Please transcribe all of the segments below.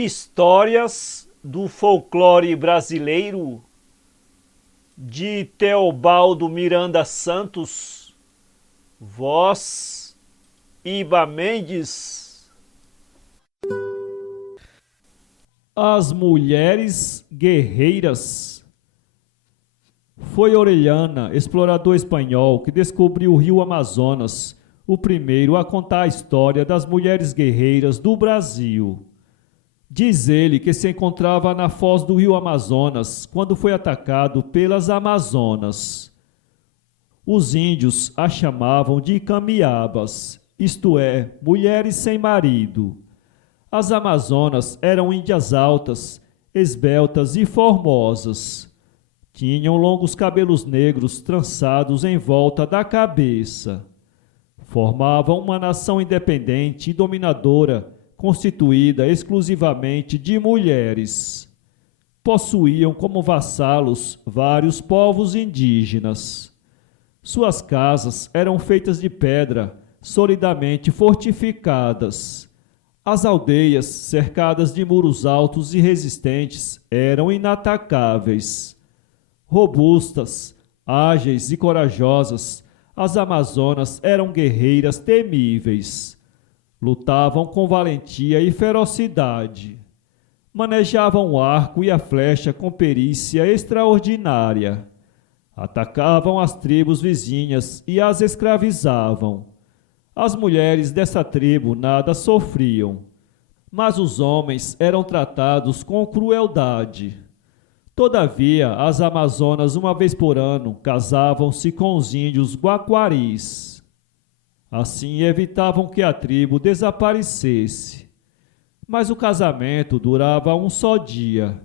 Histórias do folclore brasileiro, de Teobaldo Miranda Santos, voz Iba Mendes. As mulheres guerreiras. Foi Orellana, explorador espanhol, que descobriu o rio Amazonas, o primeiro a contar a história das mulheres guerreiras do Brasil. Diz ele que se encontrava na foz do rio Amazonas quando foi atacado pelas Amazonas. Os índios a chamavam de camiabas, isto é, mulheres sem marido. As Amazonas eram índias altas, esbeltas e formosas. Tinham longos cabelos negros trançados em volta da cabeça. Formavam uma nação independente e dominadora, constituída exclusivamente de mulheres. Possuíam como vassalos vários povos indígenas. Suas casas eram feitas de pedra, solidamente fortificadas. As aldeias, cercadas de muros altos e resistentes, eram inatacáveis. Robustas, ágeis e corajosas, as Amazonas eram guerreiras temíveis. Lutavam com valentia e ferocidade. Manejavam o arco e a flecha com perícia extraordinária. Atacavam as tribos vizinhas e as escravizavam. As mulheres dessa tribo nada sofriam, mas os homens eram tratados com crueldade. Todavia, as Amazonas, uma vez por ano, casavam-se com os índios guaquaris. Assim, evitavam que a tribo desaparecesse. Mas o casamento durava um só dia.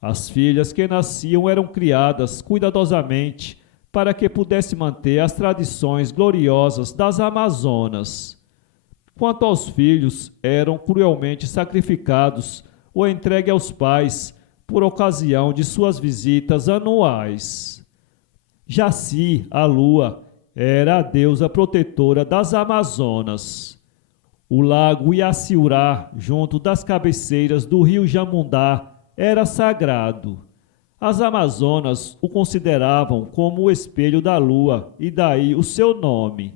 As filhas que nasciam eram criadas cuidadosamente para que pudesse manter as tradições gloriosas das Amazonas. Quanto aos filhos, eram cruelmente sacrificados ou entregues aos pais por ocasião de suas visitas anuais. Jaci, a lua, era a deusa protetora das Amazonas. O lago Iaciurá, junto das cabeceiras do rio Jamundá, era sagrado. As Amazonas o consideravam como o espelho da lua, e daí o seu nome.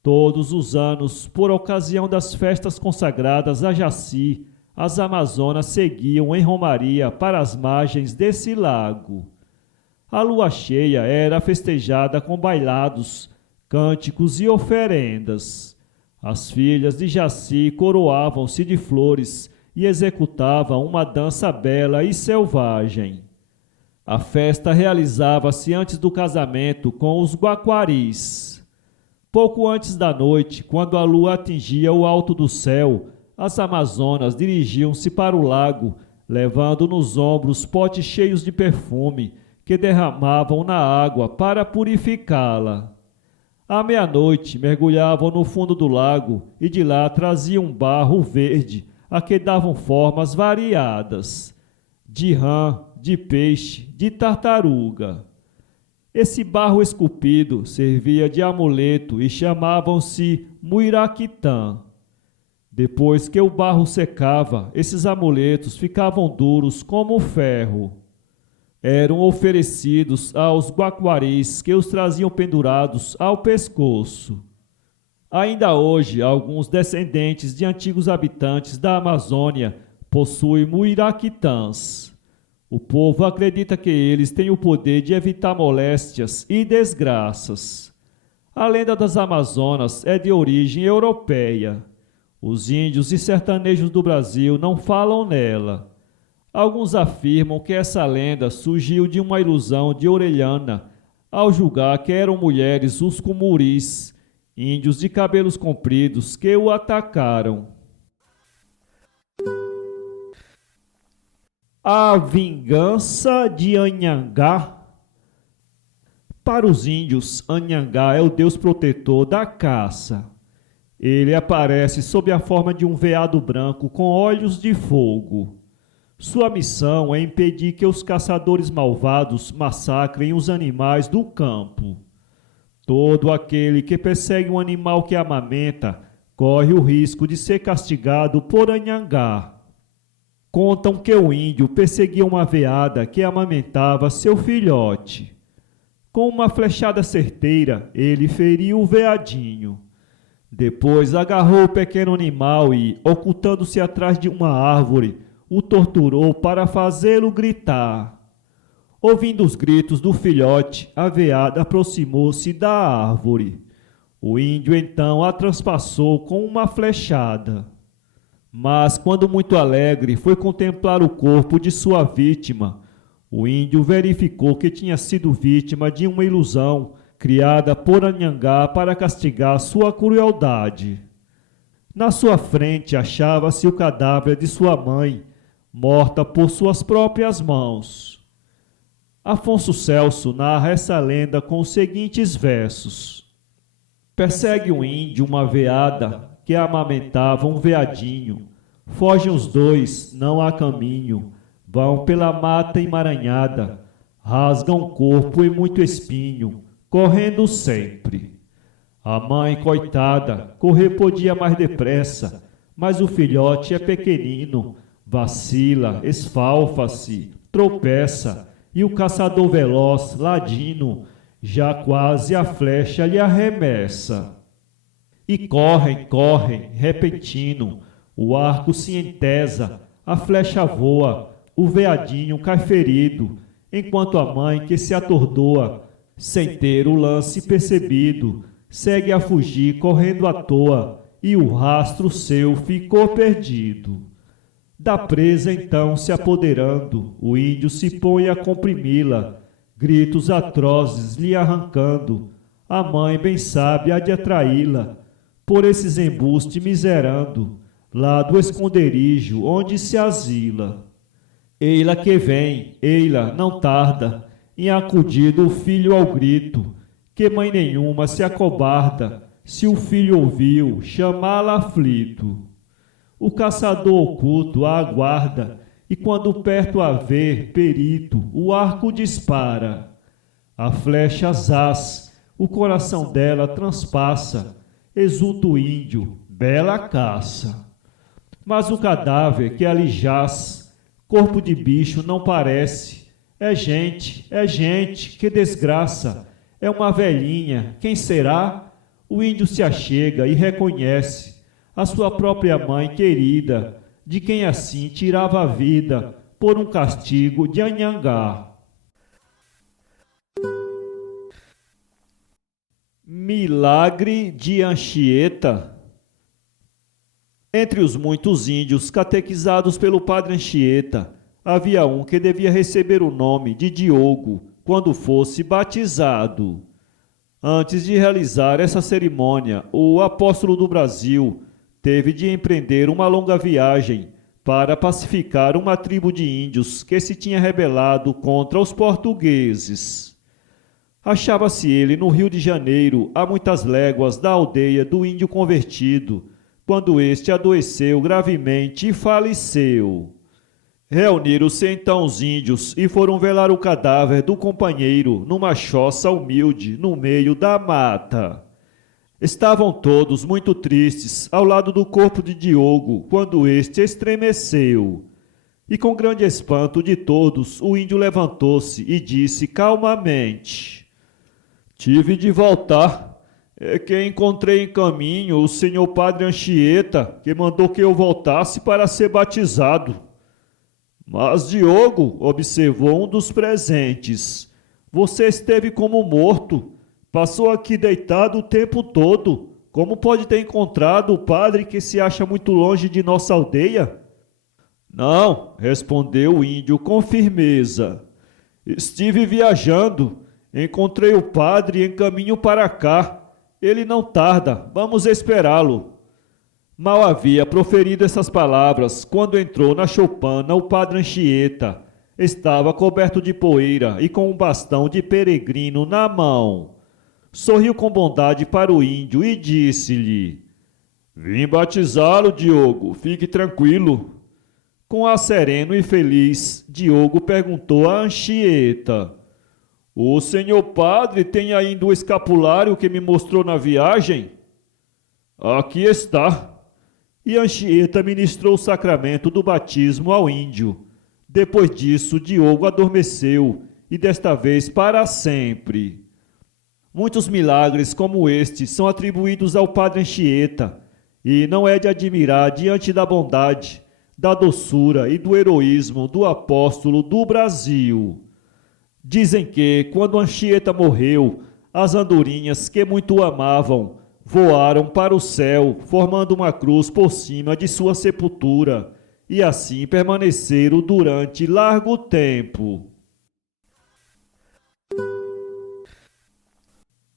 Todos os anos, por ocasião das festas consagradas a Jaci, as Amazonas seguiam em romaria para as margens desse lago. A lua cheia era festejada com bailados, cânticos e oferendas. As filhas de Jaci coroavam-se de flores e executavam uma dança bela e selvagem. A festa realizava-se antes do casamento com os guaquaris. Pouco antes da noite, quando a lua atingia o alto do céu, as Amazonas dirigiam-se para o lago, levando nos ombros potes cheios de perfume, que derramavam na água para purificá-la. À meia-noite, mergulhavam no fundo do lago e de lá traziam um barro verde, a que davam formas variadas, de rã, de peixe, de tartaruga. Esse barro esculpido servia de amuleto e chamavam-se muiraquitã. Depois que o barro secava, esses amuletos ficavam duros como ferro. Eram oferecidos aos guaquaris, que os traziam pendurados ao pescoço. Ainda hoje, alguns descendentes de antigos habitantes da Amazônia possuem muiraquitãs. O povo acredita que eles têm o poder de evitar moléstias e desgraças. A lenda das Amazonas é de origem europeia. Os índios e sertanejos do Brasil não falam nela. Alguns afirmam que essa lenda surgiu de uma ilusão de Orellana, ao julgar que eram mulheres os cumuris, índios de cabelos compridos, que o atacaram. A vingança de Anhangá. Para os índios, Anhangá é o deus protetor da caça. Ele aparece sob a forma de um veado branco com olhos de fogo. Sua missão é impedir que os caçadores malvados massacrem os animais do campo. Todo aquele que persegue um animal que amamenta corre o risco de ser castigado por Anhangá. Contam que o índio perseguia uma veada que amamentava seu filhote. Com uma flechada certeira, ele feriu o veadinho. Depois agarrou o pequeno animal e, ocultando-se atrás de uma árvore, o torturou para fazê-lo gritar. Ouvindo os gritos do filhote, a veada aproximou-se da árvore. O índio então a transpassou com uma flechada. Mas, quando muito alegre foi contemplar o corpo de sua vítima, o índio verificou que tinha sido vítima de uma ilusão criada por Anhangá para castigar sua crueldade. Na sua frente achava-se o cadáver de sua mãe, morta por suas próprias mãos. Afonso Celso narra essa lenda com os seguintes versos. Persegue um índio uma veada que amamentava um veadinho. Fogem os dois, não há caminho. Vão pela mata emaranhada, rasgam o corpo e muito espinho, correndo sempre. A mãe, coitada, correr podia mais depressa, mas o filhote é pequenino, vacila, esfalfa-se, tropeça, e o caçador veloz, ladino, já quase a flecha lhe arremessa. E correm, correm, repentino, o arco se entesa, a flecha voa, o veadinho cai ferido, enquanto a mãe que se atordoa, sem ter o lance percebido, segue a fugir correndo à toa, e o rastro seu ficou perdido. Da presa então se apoderando, o índio se põe a comprimi-la, gritos atrozes lhe arrancando, a mãe bem sabe há de atraí-la, por esses embustes miserando, lá do esconderijo onde se asila. Eila que vem, eila, não tarda, em acudido o filho ao grito, que mãe nenhuma se acobarda, se o filho ouviu, chamá-la aflito. O caçador oculto a aguarda, e quando perto a vê, perito, o arco dispara. A flecha zaz, o coração dela transpassa, exulta o índio, bela caça. Mas o cadáver que ali jaz, corpo de bicho não parece. É gente, que desgraça. É uma velhinha, quem será? O índio se achega e reconhece a sua própria mãe querida, de quem assim tirava a vida por um castigo de Anhangá. Milagre de Anchieta. Entre os muitos índios catequizados pelo padre Anchieta, havia um que devia receber o nome de Diogo quando fosse batizado. Antes de realizar essa cerimônia, o apóstolo do Brasil teve de empreender uma longa viagem para pacificar uma tribo de índios que se tinha rebelado contra os portugueses. Achava-se ele no Rio de Janeiro, a muitas léguas da aldeia do índio convertido, quando este adoeceu gravemente e faleceu. Reuniram-se então os índios e foram velar o cadáver do companheiro numa choça humilde no meio da mata. Estavam todos muito tristes ao lado do corpo de Diogo quando este estremeceu. E com grande espanto de todos, o índio levantou-se e disse calmamente: Tive de voltar. É que encontrei em caminho o senhor padre Anchieta, que mandou que eu voltasse para ser batizado. Mas Diogo, observou um dos presentes, você esteve como morto, passou aqui deitado o tempo todo. Como pode ter encontrado o padre que se acha muito longe de nossa aldeia? Não, respondeu o índio com firmeza. Estive viajando, encontrei o padre em caminho para cá. Ele não tarda, vamos esperá-lo. Mal havia proferido essas palavras, quando entrou na choupana o padre Anchieta. Estava coberto de poeira e com um bastão de peregrino na mão. Sorriu com bondade para o índio e disse-lhe: Vim batizá-lo, Diogo, fique tranquilo. Com ar sereno e feliz, Diogo perguntou a Anchieta: O senhor padre tem ainda o escapulário que me mostrou na viagem? Aqui está. e Anchieta ministrou o sacramento do batismo ao índio. Depois disso, Diogo adormeceu, e desta vez para sempre. Muitos milagres como este são atribuídos ao padre Anchieta, e não é de admirar diante da bondade, da doçura e do heroísmo do apóstolo do Brasil. Dizem que, quando Anchieta morreu, as andorinhas que muito amavam voaram para o céu, formando uma cruz por cima de sua sepultura, e assim permaneceram durante largo tempo.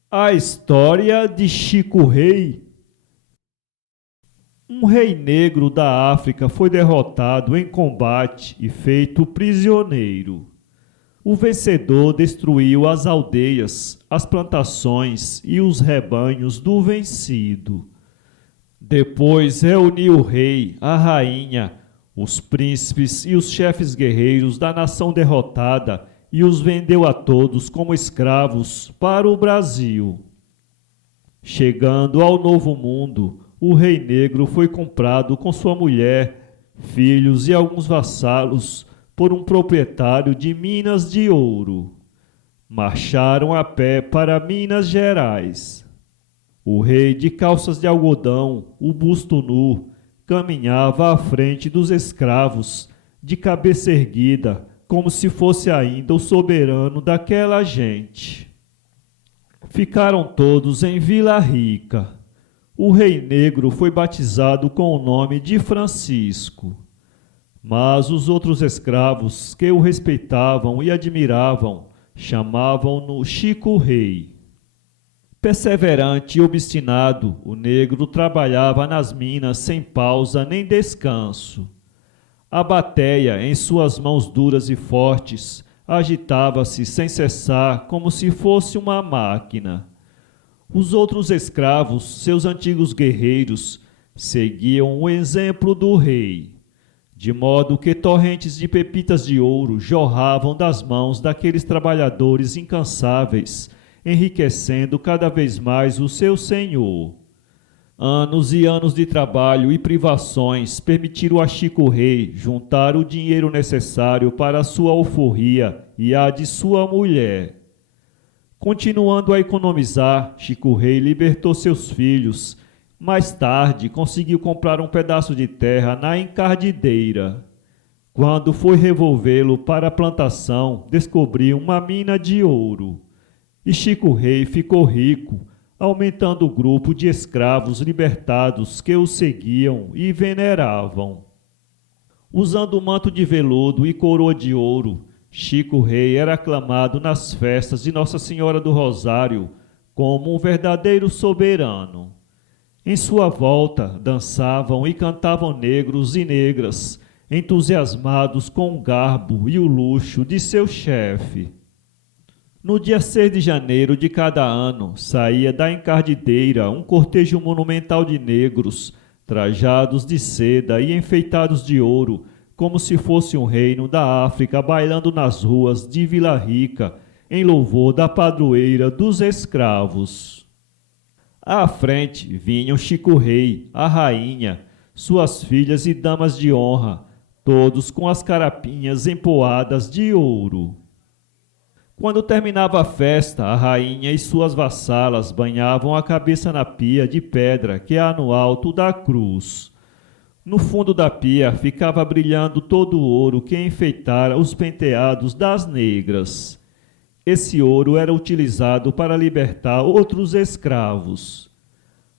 A história de Chico Rei. Um rei negro da África foi derrotado em combate e feito prisioneiro. O vencedor destruiu as aldeias, as plantações e os rebanhos do vencido. Depois reuniu o rei, a rainha, os príncipes e os chefes guerreiros da nação derrotada e os vendeu a todos como escravos para o Brasil. Chegando ao Novo Mundo, o rei negro foi comprado com sua mulher, filhos e alguns vassalos por um proprietário de minas de ouro. Marcharam a pé para Minas Gerais. O rei, de calças de algodão, o busto nu, caminhava à frente dos escravos, de cabeça erguida, como se fosse ainda o soberano daquela gente. Ficaram todos em Vila Rica. O rei negro foi batizado com o nome de Francisco. Mas os outros escravos que o respeitavam e admiravam chamavam-no Chico Rei. Perseverante e obstinado, o negro trabalhava nas minas sem pausa nem descanso. A bateia, em suas mãos duras e fortes, agitava-se sem cessar como se fosse uma máquina. Os outros escravos, seus antigos guerreiros, seguiam o exemplo do rei, de modo que torrentes de pepitas de ouro jorravam das mãos daqueles trabalhadores incansáveis, enriquecendo cada vez mais o seu senhor. Anos e anos de trabalho e privações permitiram a Chico Rei juntar o dinheiro necessário para a sua alforria e a de sua mulher. Continuando a economizar, Chico Rei libertou seus filhos. Mais tarde, conseguiu comprar um pedaço de terra na encardideira. Quando foi revolvê-lo para a plantação, descobriu uma mina de ouro. E Chico Rei ficou rico, aumentando o grupo de escravos libertados que o seguiam e veneravam. Usando o manto de veludo e coroa de ouro, Chico Rei era aclamado nas festas de Nossa Senhora do Rosário como um verdadeiro soberano. Em sua volta dançavam e cantavam negros e negras, entusiasmados com o garbo e o luxo de seu chefe. No dia 6 de janeiro de cada ano, saía da encardideira um cortejo monumental de negros, trajados de seda e enfeitados de ouro, como se fosse um reino da África bailando nas ruas de Vila Rica, em louvor da padroeira dos escravos. À frente vinham Chico Rei, a rainha, suas filhas e damas de honra, todos com as carapinhas empoadas de ouro. Quando terminava a festa, a rainha e suas vassalas banhavam a cabeça na pia de pedra que há no alto da cruz. No fundo da pia ficava brilhando todo o ouro que enfeitara os penteados das negras. Esse ouro era utilizado para libertar outros escravos.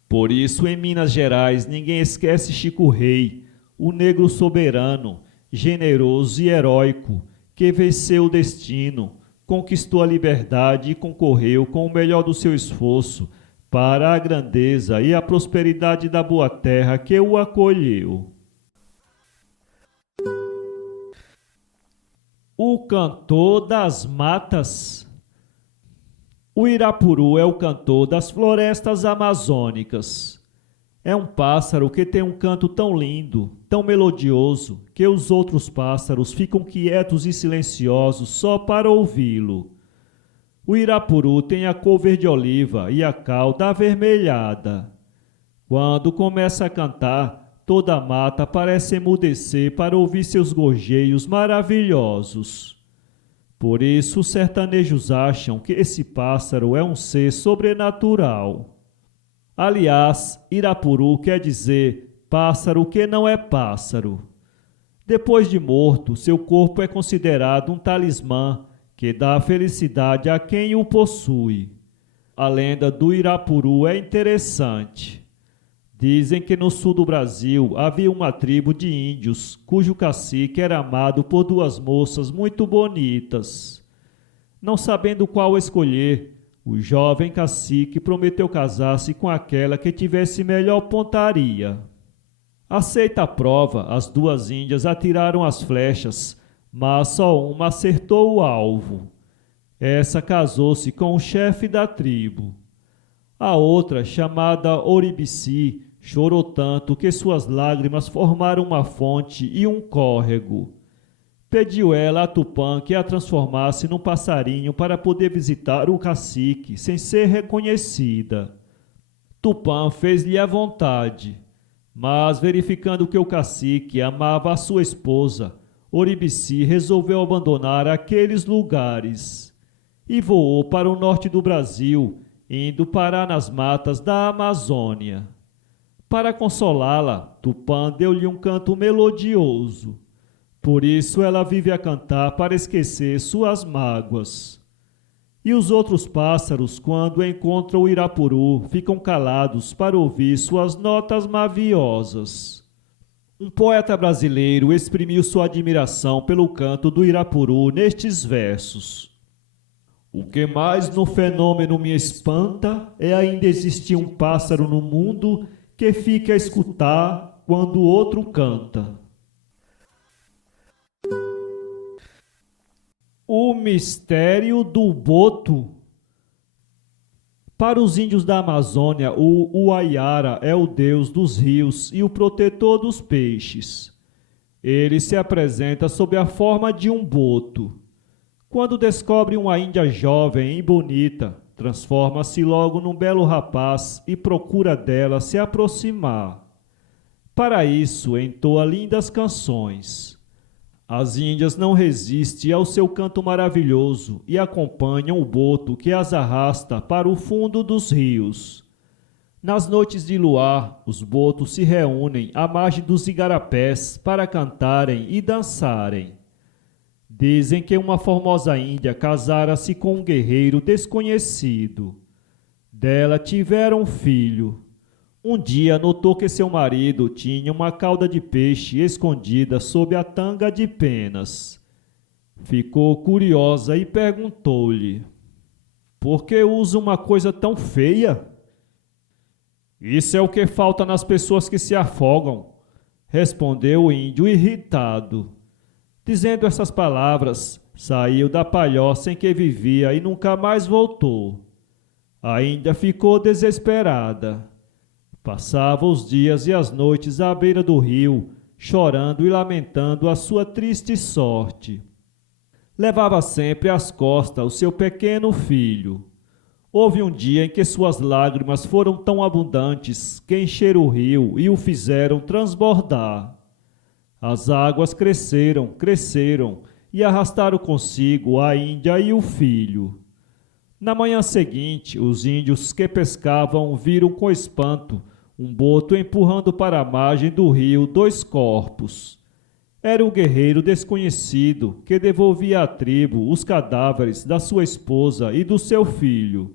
Por isso, em Minas Gerais, ninguém esquece Chico Rei, o negro soberano, generoso e heróico, que venceu o destino, conquistou a liberdade e concorreu com o melhor do seu esforço para a grandeza e a prosperidade da boa terra que o acolheu. O cantor das matas. O irapuru é o cantor das florestas amazônicas. É um pássaro que tem um canto tão lindo, tão melodioso, que os outros pássaros ficam quietos e silenciosos só para ouvi-lo. O irapuru tem a cor verde-oliva e a cauda avermelhada. Quando começa a cantar, toda a mata parece emudecer para ouvir seus gorjeios maravilhosos. Por isso os sertanejos acham que esse pássaro é um ser sobrenatural. Aliás, Irapuru quer dizer pássaro que não é pássaro. Depois de morto, seu corpo é considerado um talismã que dá felicidade a quem o possui. A lenda do Irapuru é interessante. Dizem que no sul do Brasil havia uma tribo de índios cujo cacique era amado por duas moças muito bonitas. Não sabendo qual escolher, o jovem cacique prometeu casar-se com aquela que tivesse melhor pontaria. Aceita a prova, as duas índias atiraram as flechas, mas só uma acertou o alvo. Essa casou-se com o chefe da tribo. A outra, chamada Oribici, chorou tanto que suas lágrimas formaram uma fonte e um córrego. Pediu ela a Tupã que a transformasse num passarinho para poder visitar o cacique sem ser reconhecida. Tupã fez-lhe a vontade, mas verificando que o cacique amava a sua esposa, Oribici resolveu abandonar aqueles lugares e voou para o norte do Brasil, indo parar nas matas da Amazônia. Para consolá-la, Tupã deu-lhe um canto melodioso. Por isso ela vive a cantar para esquecer suas mágoas. E os outros pássaros, quando encontram o Irapuru, ficam calados para ouvir suas notas maviosas. Um poeta brasileiro exprimiu sua admiração pelo canto do Irapuru nestes versos. O que mais no fenômeno me espanta é ainda existir um pássaro no mundo que fica a escutar quando o outro canta. O mistério do boto. Para os índios da Amazônia, o Uaiara é o deus dos rios e o protetor dos peixes. Ele se apresenta sob a forma de um boto. Quando descobre uma índia jovem e bonita, transforma-se logo num belo rapaz e procura dela se aproximar. Para isso, entoa lindas canções. As índias não resistem ao seu canto maravilhoso e acompanham o boto que as arrasta para o fundo dos rios. Nas noites de luar, os botos se reúnem à margem dos igarapés para cantarem e dançarem. Dizem que uma formosa índia casara-se com um guerreiro desconhecido. Dela tiveram um filho. Um dia notou que seu marido tinha uma cauda de peixe escondida sob a tanga de penas. Ficou curiosa e perguntou-lhe: por que usa uma coisa tão feia? Isso é o que falta nas pessoas que se afogam, respondeu o índio irritado. Dizendo essas palavras, saiu da palhoça em que vivia e nunca mais voltou. A índia ficou desesperada. Passava os dias e as noites à beira do rio, chorando e lamentando a sua triste sorte. Levava sempre às costas o seu pequeno filho. Houve um dia em que suas lágrimas foram tão abundantes que encheram o rio e o fizeram transbordar. As águas cresceram e arrastaram consigo a índia e o filho. Na manhã seguinte, os índios que pescavam viram com espanto um boto empurrando para a margem do rio 2 corpos. Era o guerreiro desconhecido que devolvia à tribo os cadáveres da sua esposa e do seu filho.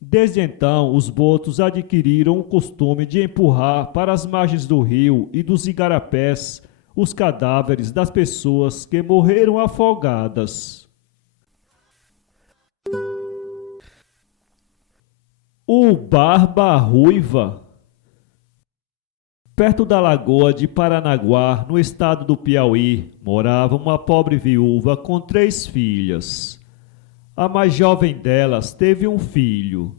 Desde então, os botos adquiriram o costume de empurrar para as margens do rio e dos igarapés os cadáveres das pessoas que morreram afogadas. O Barba Ruiva. Perto da lagoa de Paranaguá, no estado do Piauí, morava uma pobre viúva com 3 filhas. A mais jovem delas teve um filho.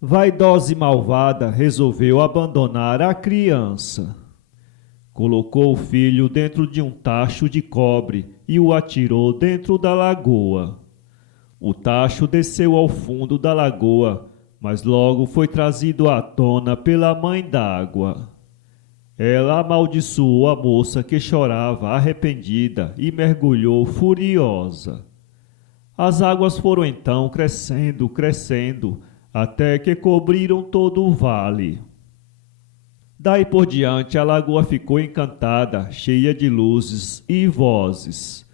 Vaidosa e malvada, resolveu abandonar a criança. Colocou o filho dentro de um tacho de cobre e o atirou dentro da lagoa. O tacho desceu ao fundo da lagoa, mas logo foi trazido à tona pela mãe d'água. Ela amaldiçoou a moça que chorava arrependida e mergulhou furiosa. As águas foram então crescendo, crescendo, até que cobriram todo o vale. Daí por diante a lagoa ficou encantada, cheia de luzes e vozes.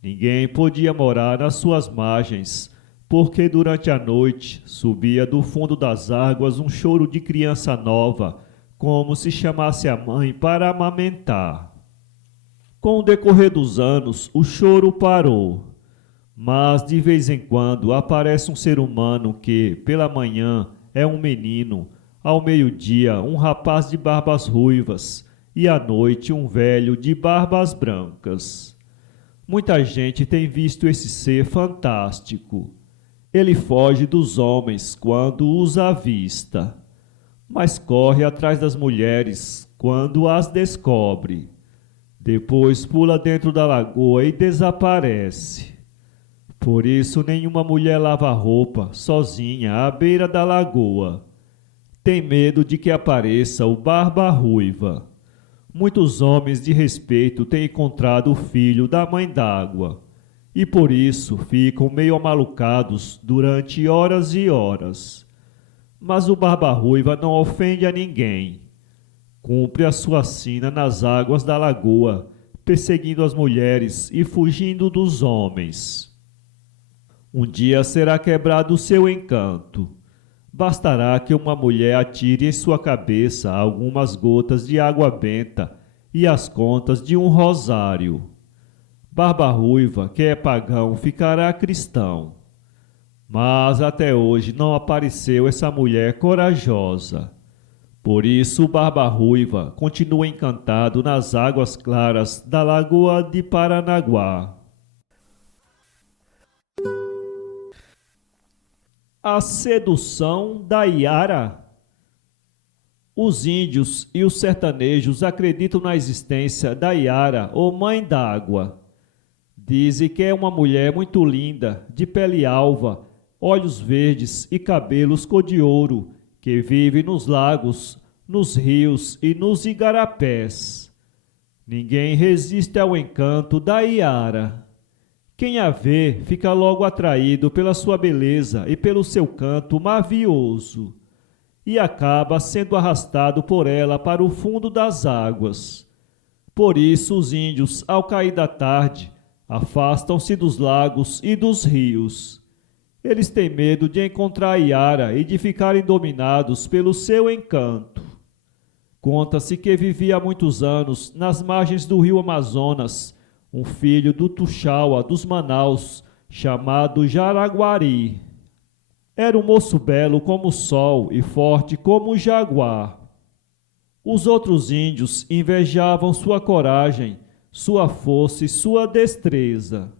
Ninguém podia morar nas suas margens, porque durante a noite subia do fundo das águas um choro de criança nova, como se chamasse a mãe para amamentar. Com o decorrer dos anos, o choro parou. Mas de vez em quando aparece um ser humano que, pela manhã, é um menino, ao meio-dia um rapaz de barbas ruivas e à noite um velho de barbas brancas. Muita gente tem visto esse ser fantástico. Ele foge dos homens quando os avista, mas corre atrás das mulheres quando as descobre. Depois pula dentro da lagoa e desaparece. Por isso nenhuma mulher lava roupa sozinha à beira da lagoa. Tem medo de que apareça o Barba Ruiva. Muitos homens de respeito têm encontrado o filho da mãe d'água, e por isso ficam meio amalucados durante horas e horas. Mas o Barba Ruiva não ofende a ninguém. Cumpre a sua sina nas águas da lagoa, perseguindo as mulheres e fugindo dos homens. Um dia será quebrado o seu encanto. Bastará que uma mulher atire em sua cabeça algumas gotas de água benta e as contas de um rosário. Barba Ruiva, que é pagão, ficará cristão. Mas até hoje não apareceu essa mulher corajosa. Por isso Barba Ruiva continua encantado nas águas claras da Lagoa de Paranaguá. A sedução da Iara. Os índios e os sertanejos acreditam na existência da Iara, ou Mãe d'Água. Dizem que é uma mulher muito linda, de pele alva, olhos verdes e cabelos cor de ouro, que vive nos lagos, nos rios e nos igarapés. Ninguém resiste ao encanto da Iara. Quem a vê fica logo atraído pela sua beleza e pelo seu canto mavioso, e acaba sendo arrastado por ela para o fundo das águas. Por isso os índios, ao cair da tarde, afastam-se dos lagos e dos rios. Eles têm medo de encontrar a Iara e de ficarem dominados pelo seu encanto. Conta-se que vivia há muitos anos nas margens do rio Amazonas um filho do Tuxaua dos Manaus, chamado Jaraguari. Era um moço belo como o sol e forte como o jaguar. Os outros índios invejavam sua coragem, sua força e sua destreza.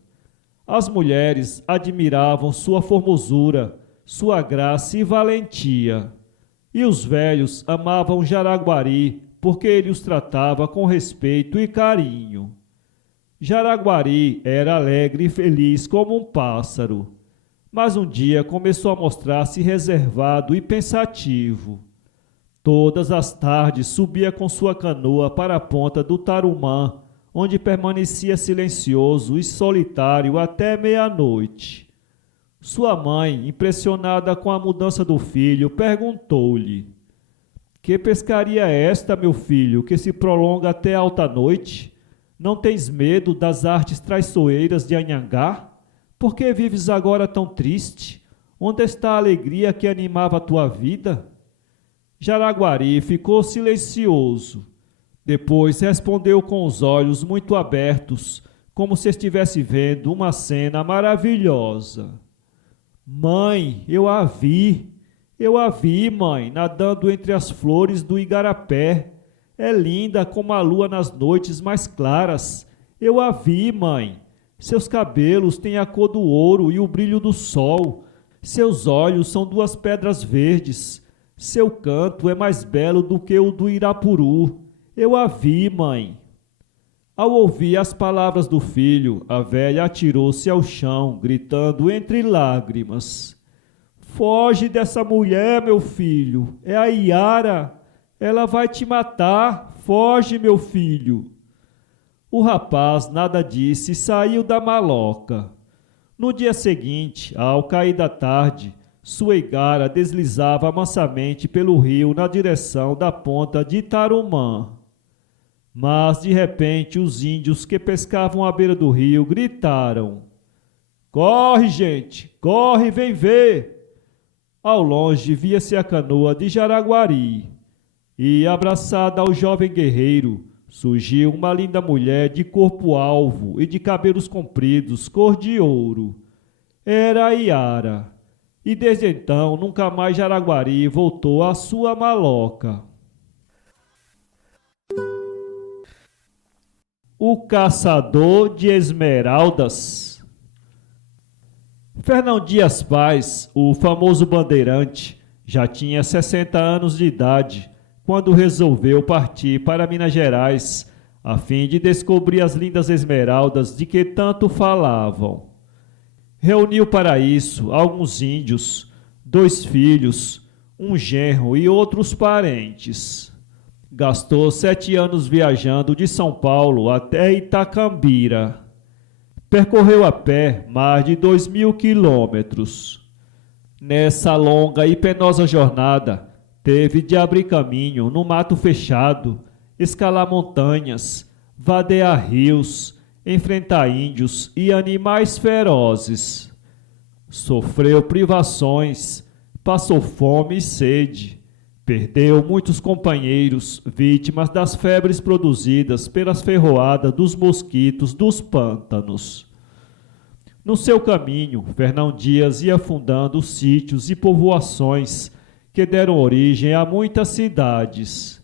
As mulheres admiravam sua formosura, sua graça e valentia. E os velhos amavam Jaraguari porque ele os tratava com respeito e carinho. Jaraguari era alegre e feliz como um pássaro, mas um dia começou a mostrar-se reservado e pensativo. Todas as tardes subia com sua canoa para a ponta do Tarumã, onde permanecia silencioso e solitário até meia-noite. Sua mãe, impressionada com a mudança do filho, perguntou-lhe: "Que pescaria é esta, meu filho, que se prolonga até alta noite? Não tens medo das artes traiçoeiras de Anhangá? Por que vives agora tão triste? Onde está a alegria que animava a tua vida?" Jaraguari ficou silencioso. Depois respondeu com os olhos muito abertos, como se estivesse vendo uma cena maravilhosa: "Mãe, eu a vi, mãe, nadando entre as flores do igarapé. É linda como a lua nas noites mais claras. Eu a vi, mãe. Seus cabelos têm a cor do ouro e o brilho do sol. Seus olhos são duas pedras verdes. Seu canto é mais belo do que o do Irapuru. Eu a vi, mãe." Ao ouvir as palavras do filho, a velha atirou-se ao chão, gritando entre lágrimas: "Foge dessa mulher, meu filho. É a Iara. Ela vai te matar. Foge, meu filho. O rapaz nada disse e saiu da maloca. No dia seguinte, ao cair da tarde, sua igara deslizava mansamente pelo rio na direção da ponta de Tarumã. Mas, de repente, os índios que pescavam à beira do rio gritaram: Corre, gente! Corre, vem ver! Ao longe via-se a canoa de Jaraguari, e, abraçada ao jovem guerreiro, surgiu uma linda mulher de corpo alvo e de cabelos compridos, cor de ouro. Era a Iara, e desde então nunca mais Jaraguari voltou à sua maloca. O caçador de esmeraldas. Fernão Dias Paz, o famoso bandeirante, já tinha 60 anos de idade quando resolveu partir para Minas Gerais, a fim de descobrir as lindas esmeraldas de que tanto falavam. Reuniu para isso alguns índios, 2 filhos, um genro e outros parentes. Gastou 7 anos viajando de São Paulo até Itacambira. Percorreu a pé mais de 2.000 quilômetros. Nessa longa e penosa jornada, teve de abrir caminho no mato fechado, escalar montanhas, vadear rios, enfrentar índios e animais ferozes. Sofreu privações, passou fome e sede, perdeu muitos companheiros, vítimas das febres produzidas pelas ferroadas dos mosquitos dos pântanos. No seu caminho, Fernão Dias ia fundando sítios e povoações que deram origem a muitas cidades.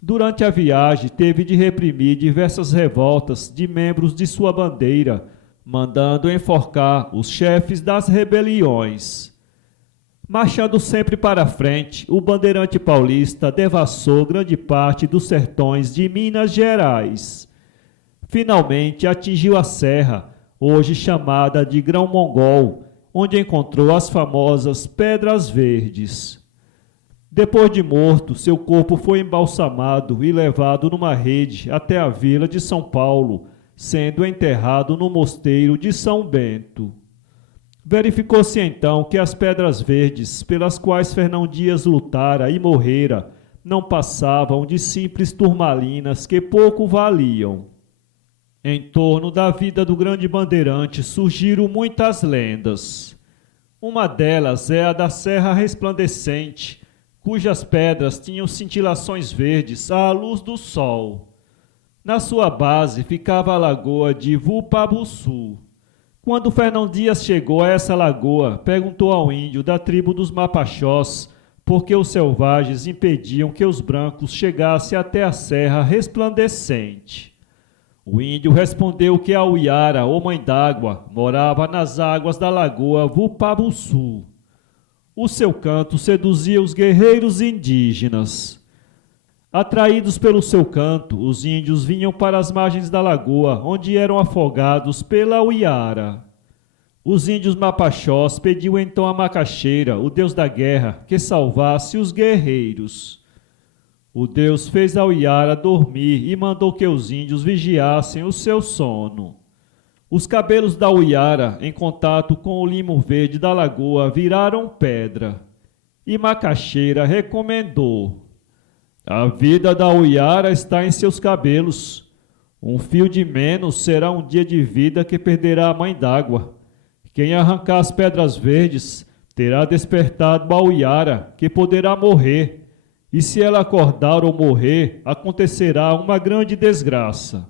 Durante a viagem, teve de reprimir diversas revoltas de membros de sua bandeira, mandando enforcar os chefes das rebeliões. Marchando sempre para frente, o bandeirante paulista devassou grande parte dos sertões de Minas Gerais. Finalmente atingiu a serra, hoje chamada de Grão-Mongol, onde encontrou as famosas Pedras Verdes. Depois de morto, seu corpo foi embalsamado e levado numa rede até a vila de São Paulo, sendo enterrado no mosteiro de São Bento. Verificou-se então que as Pedras Verdes, pelas quais Fernão Dias lutara e morrera, não passavam de simples turmalinas que pouco valiam. Em torno da vida do grande bandeirante surgiram muitas lendas. Uma delas é a da Serra Resplandecente, cujas pedras tinham cintilações verdes à luz do sol. Na sua base ficava a lagoa de Vupabuçu. Quando Fernão Dias chegou a essa lagoa, perguntou ao índio da tribo dos Mapaxós por que os selvagens impediam que os brancos chegassem até a Serra Resplandecente. O índio respondeu que a Uiara, ou Mãe d'Água, morava nas águas da lagoa Vupabuçu. O seu canto seduzia os guerreiros indígenas. Atraídos pelo seu canto, os índios vinham para as margens da lagoa, onde eram afogados pela Uiara. Os índios Mapaxós pediam então a Macaxeira, o deus da guerra, que salvasse os guerreiros. O deus fez a Uiara dormir e mandou que os índios vigiassem o seu sono. Os cabelos da Uiara, em contato com o limo verde da lagoa, viraram pedra. E Macaxeira recomendou: a vida da Uiara está em seus cabelos. Um fio de menos será um dia de vida que perderá a Mãe d'Água. Quem arrancar as Pedras Verdes terá despertado a Uiara, que poderá morrer. E se ela acordar ou morrer, acontecerá uma grande desgraça.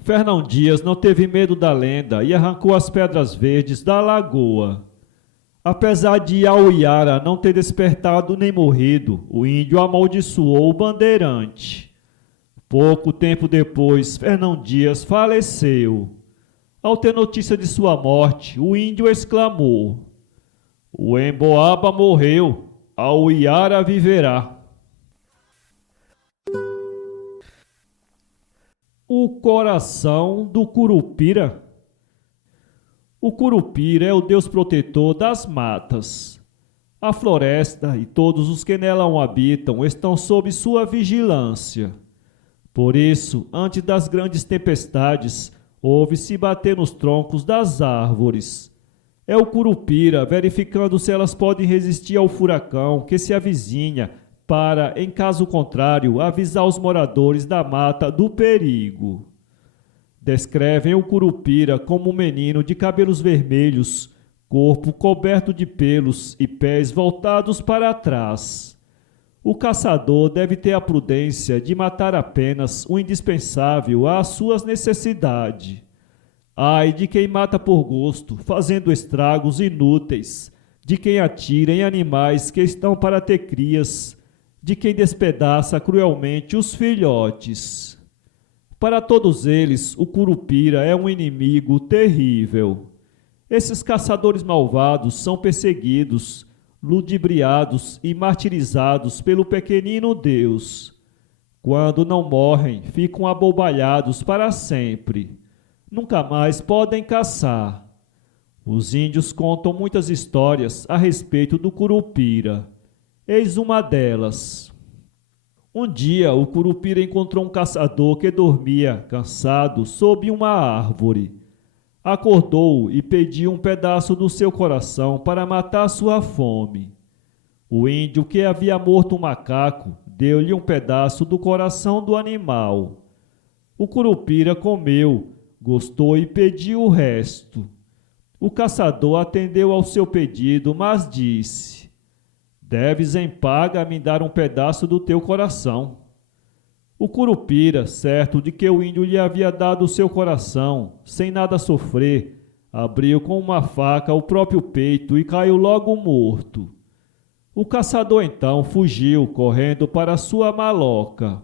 Fernão Dias não teve medo da lenda e arrancou as Pedras Verdes da lagoa. Apesar de a Uiara não ter despertado nem morrido, o índio amaldiçoou o bandeirante. Pouco tempo depois, Fernão Dias faleceu. Ao ter notícia de sua morte, o índio exclamou: o Emboaba morreu, a Uiara viverá. O coração do Curupira. O Curupira é o deus protetor das matas. A floresta e todos os que nela habitam estão sob sua vigilância. Por isso, antes das grandes tempestades, ouve-se bater nos troncos das árvores. É o curupira verificando se elas podem resistir ao furacão que se avizinha para, em caso contrário, avisar os moradores da mata do perigo. Descrevem o curupira como um menino de cabelos vermelhos, corpo coberto de pelos e pés voltados para trás. O caçador deve ter a prudência de matar apenas o indispensável às suas necessidades. Ai de quem mata por gosto, fazendo estragos inúteis, de quem atira em animais que estão para ter crias, de quem despedaça cruelmente os filhotes. Para todos eles, o curupira é um inimigo terrível. Esses caçadores malvados são perseguidos, ludibriados e martirizados pelo pequenino Deus. Quando não morrem, ficam abobalhados para sempre. Nunca mais podem caçar. Os índios contam muitas histórias a respeito do curupira. Eis uma delas. Um dia, o curupira encontrou um caçador que dormia, cansado, sob uma árvore. Acordou e pediu um pedaço do seu coração para matar sua fome. O índio, que havia morto um macaco, deu-lhe um pedaço do coração do animal. O curupira comeu, gostou e pediu o resto. O caçador atendeu ao seu pedido, mas disse: deves em paga me dar um pedaço do teu coração. O curupira, certo de que o índio lhe havia dado o seu coração, sem nada sofrer, abriu com uma faca o próprio peito e caiu logo morto. O caçador então fugiu, correndo para sua maloca.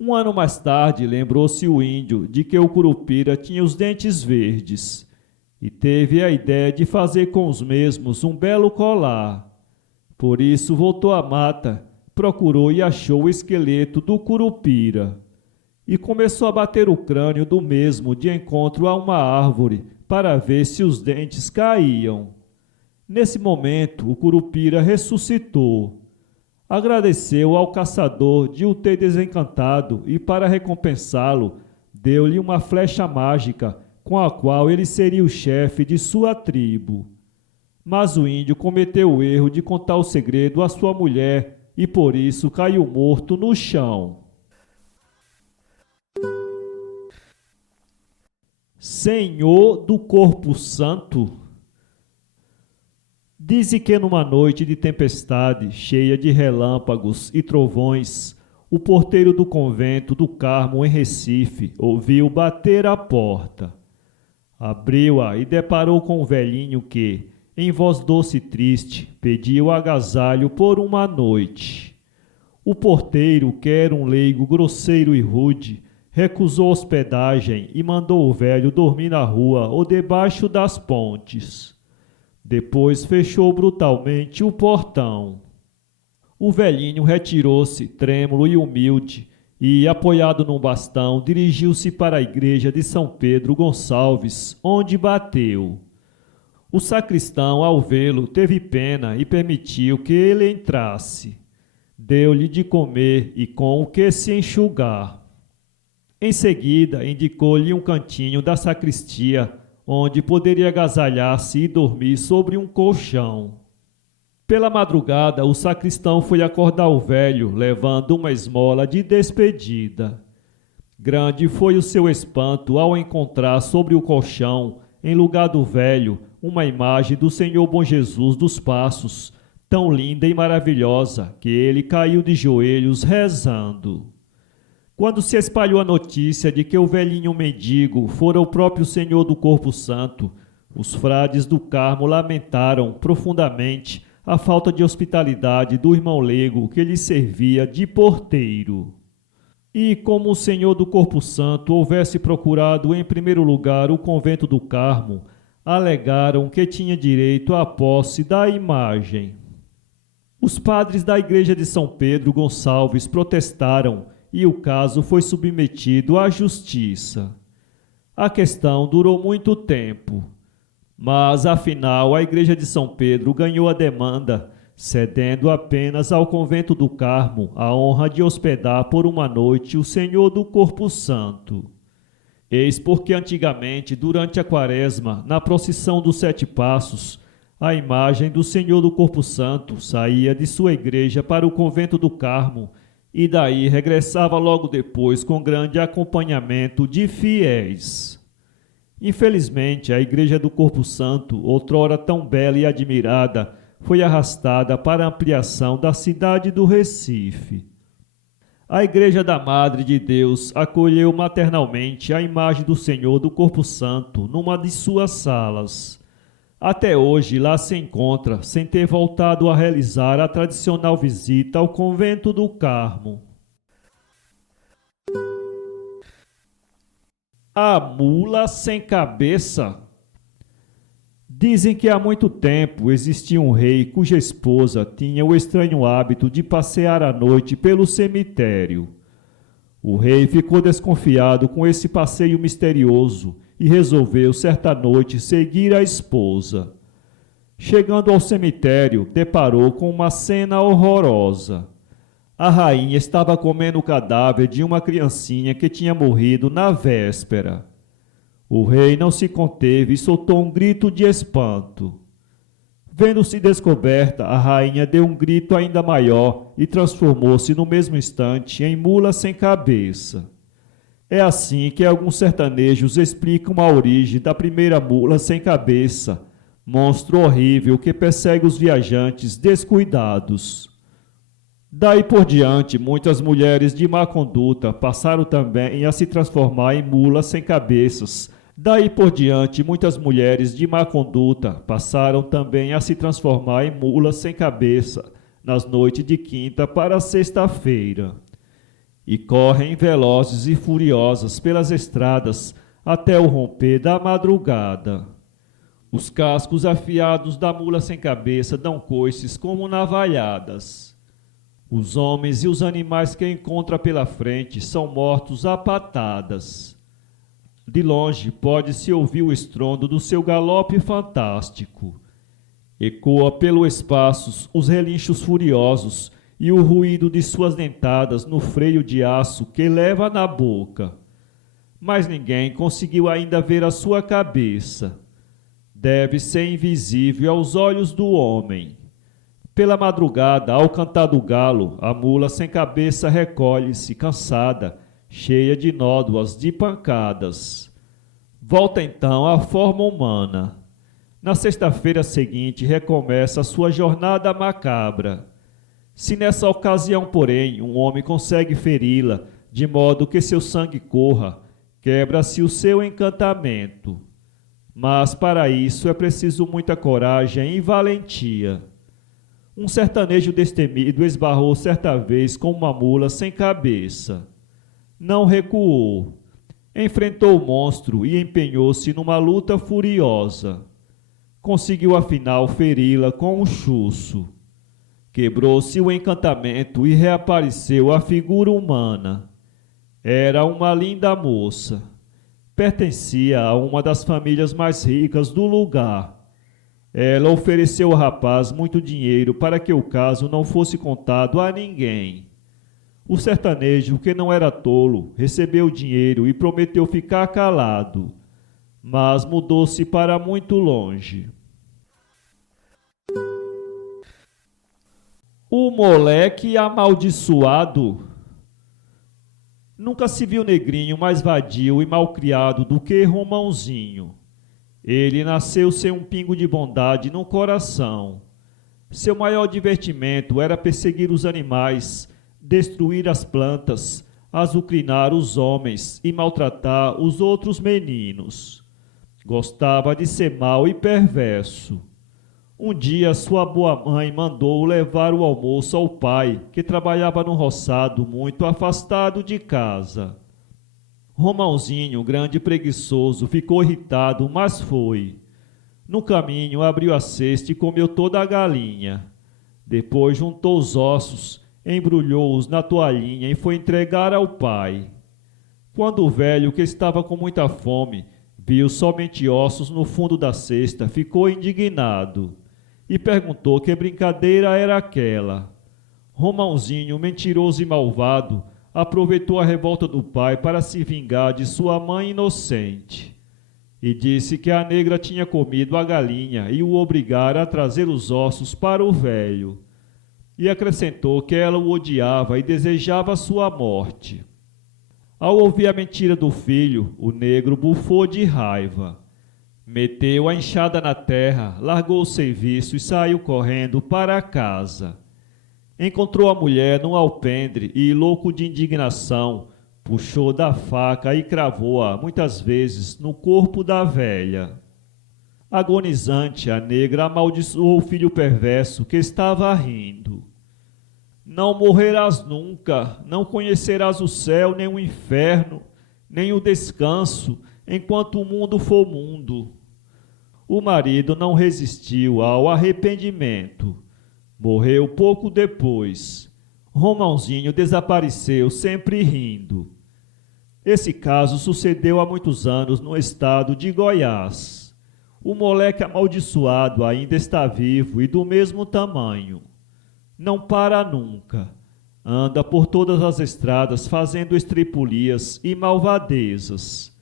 Um ano mais tarde, lembrou-se o índio de que o curupira tinha os dentes verdes e teve a ideia de fazer com os mesmos um belo colar. Por isso voltou à mata, procurou e achou o esqueleto do curupira e começou a bater o crânio do mesmo de encontro a uma árvore para ver se os dentes caíam. Nesse momento, o curupira ressuscitou. Agradeceu ao caçador de o ter desencantado e, para recompensá-lo, deu-lhe uma flecha mágica com a qual ele seria o chefe de sua tribo. Mas o índio cometeu o erro de contar o segredo à sua mulher e por isso caiu morto no chão. Senhor do Corpo Santo. Dize que numa noite de tempestade, cheia de relâmpagos e trovões, o porteiro do convento do Carmo em Recife ouviu bater a porta. Abriu-a e deparou com o velhinho que, em voz doce e triste, pediu agasalho por uma noite. O porteiro, que era um leigo grosseiro e rude, recusou hospedagem e mandou o velho dormir na rua ou debaixo das pontes. Depois fechou brutalmente o portão. O velhinho retirou-se, trêmulo e humilde, e, apoiado num bastão, dirigiu-se para a igreja de São Pedro Gonçalves, onde bateu. O sacristão, ao vê-lo, teve pena e permitiu que ele entrasse. Deu-lhe de comer e com o que se enxugar. Em seguida, indicou-lhe um cantinho da sacristia, onde poderia agasalhar-se e dormir sobre um colchão. Pela madrugada, o sacristão foi acordar o velho, levando uma esmola de despedida. Grande foi o seu espanto ao encontrar sobre o colchão, em lugar do velho, uma imagem do Senhor Bom Jesus dos Passos, tão linda e maravilhosa que ele caiu de joelhos rezando. Quando se espalhou a notícia de que o velhinho mendigo fora o próprio Senhor do Corpo Santo, os frades do Carmo lamentaram profundamente a falta de hospitalidade do irmão leigo que lhe servia de porteiro. E como o Senhor do Corpo Santo houvesse procurado em primeiro lugar o convento do Carmo, alegaram que tinha direito à posse da imagem. Os padres da igreja de São Pedro Gonçalves protestaram e o caso foi submetido à justiça. A questão durou muito tempo. Mas, afinal, a Igreja de São Pedro ganhou a demanda, cedendo apenas ao Convento do Carmo a honra de hospedar por uma noite o Senhor do Corpo Santo. Eis porque antigamente, durante a Quaresma, na procissão dos Sete Passos, a imagem do Senhor do Corpo Santo saía de sua igreja para o Convento do Carmo e daí regressava logo depois com grande acompanhamento de fiéis. Infelizmente, a Igreja do Corpo Santo, outrora tão bela e admirada, foi arrastada para a ampliação da cidade do Recife. A Igreja da Madre de Deus acolheu maternalmente a imagem do Senhor do Corpo Santo numa de suas salas. Até hoje lá se encontra, sem ter voltado a realizar a tradicional visita ao Convento do Carmo. A mula sem cabeça. Dizem que há muito tempo existia um rei cuja esposa tinha o estranho hábito de passear à noite pelo cemitério. O rei ficou desconfiado com esse passeio misterioso e resolveu certa noite seguir a esposa. Chegando ao cemitério, deparou com uma cena horrorosa. A rainha estava comendo o cadáver de uma criancinha que tinha morrido na véspera. O rei não se conteve e soltou um grito de espanto. Vendo-se descoberta, a rainha deu um grito ainda maior e transformou-se no mesmo instante em mula sem cabeça. É assim que alguns sertanejos explicam a origem da primeira mula sem cabeça, monstro horrível que persegue os viajantes descuidados. Daí por diante, muitas mulheres de má conduta passaram também a se transformar em mulas sem cabeças. Daí por diante, muitas mulheres de má conduta passaram também a se transformar em mulas sem cabeça nas noites de quinta para sexta-feira. E correm velozes e furiosas pelas estradas até o romper da madrugada. Os cascos afiados da mula sem cabeça dão coices como navalhadas. Os homens e os animais que encontra pela frente são mortos a patadas. De longe pode-se ouvir o estrondo do seu galope fantástico. Ecoa pelo espaço os relinchos furiosos e o ruído de suas dentadas no freio de aço que leva na boca. Mas ninguém conseguiu ainda ver a sua cabeça. Deve ser invisível aos olhos do homem. Pela madrugada, ao cantar do galo, a mula sem cabeça recolhe-se, cansada, cheia de nódoas, de pancadas. Volta então à forma humana. Na sexta-feira seguinte, recomeça a sua jornada macabra. Se nessa ocasião, porém, um homem consegue feri-la, de modo que seu sangue corra, quebra-se o seu encantamento. Mas para isso é preciso muita coragem e valentia. Um sertanejo destemido esbarrou certa vez com uma mula sem cabeça. Não recuou. Enfrentou o monstro e empenhou-se numa luta furiosa. Conseguiu afinal feri-la com um chuço. Quebrou-se o encantamento e reapareceu a figura humana. Era uma linda moça. Pertencia a uma das famílias mais ricas do lugar. Ela ofereceu ao rapaz muito dinheiro para que o caso não fosse contado a ninguém. O sertanejo, que não era tolo, recebeu o dinheiro e prometeu ficar calado, mas mudou-se para muito longe. O moleque amaldiçoado. Nunca se viu negrinho mais vadio e malcriado do que Romãozinho. Ele nasceu sem um pingo de bondade no coração. Seu maior divertimento era perseguir os animais, destruir as plantas, azucrinar os homens e maltratar os outros meninos. Gostava de ser mau e perverso. Um dia sua boa mãe mandou levar o almoço ao pai, que trabalhava no roçado muito afastado de casa. Romãozinho, grande e preguiçoso, ficou irritado, mas foi. No caminho abriu a cesta e comeu toda a galinha. Depois juntou os ossos, embrulhou-os na toalhinha e foi entregar ao pai. Quando o velho, que estava com muita fome, Viu somente ossos no fundo da cesta, ficou indignado e perguntou que brincadeira era aquela. Romãozinho, mentiroso e malvado, aproveitou a revolta do pai para se vingar de sua mãe inocente. E disse que a negra tinha comido a galinha e o obrigara a trazer os ossos para o velho. E acrescentou que ela o odiava e desejava sua morte. Ao ouvir a mentira do filho, o negro bufou de raiva. Meteu a enxada na terra, largou o serviço e saiu correndo para casa. Encontrou a mulher num alpendre e, louco de indignação, puxou da faca e cravou-a muitas vezes no corpo da velha. Agonizante, a negra amaldiçoou o filho perverso que estava rindo. Não morrerás nunca, não conhecerás o céu nem o inferno, nem o descanso, enquanto o mundo for mundo. O marido não resistiu ao arrependimento. Morreu pouco depois. Romãozinho desapareceu, sempre rindo. Esse caso sucedeu há muitos anos no estado de Goiás. O moleque amaldiçoado ainda está vivo e do mesmo tamanho. Não para nunca. Anda por todas as estradas fazendo estripulias e malvadezas.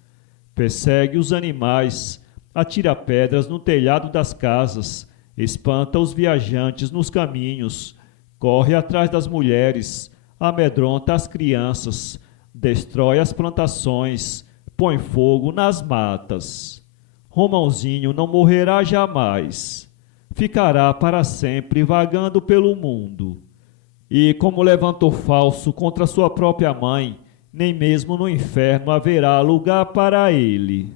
Persegue os animais, atira pedras no telhado das casas, espanta os viajantes nos caminhos, corre atrás das mulheres, amedronta as crianças, destrói as plantações, põe fogo nas matas. Romãozinho não morrerá jamais. Ficará para sempre vagando pelo mundo. E como levantou falso contra sua própria mãe, nem mesmo no inferno haverá lugar para ele.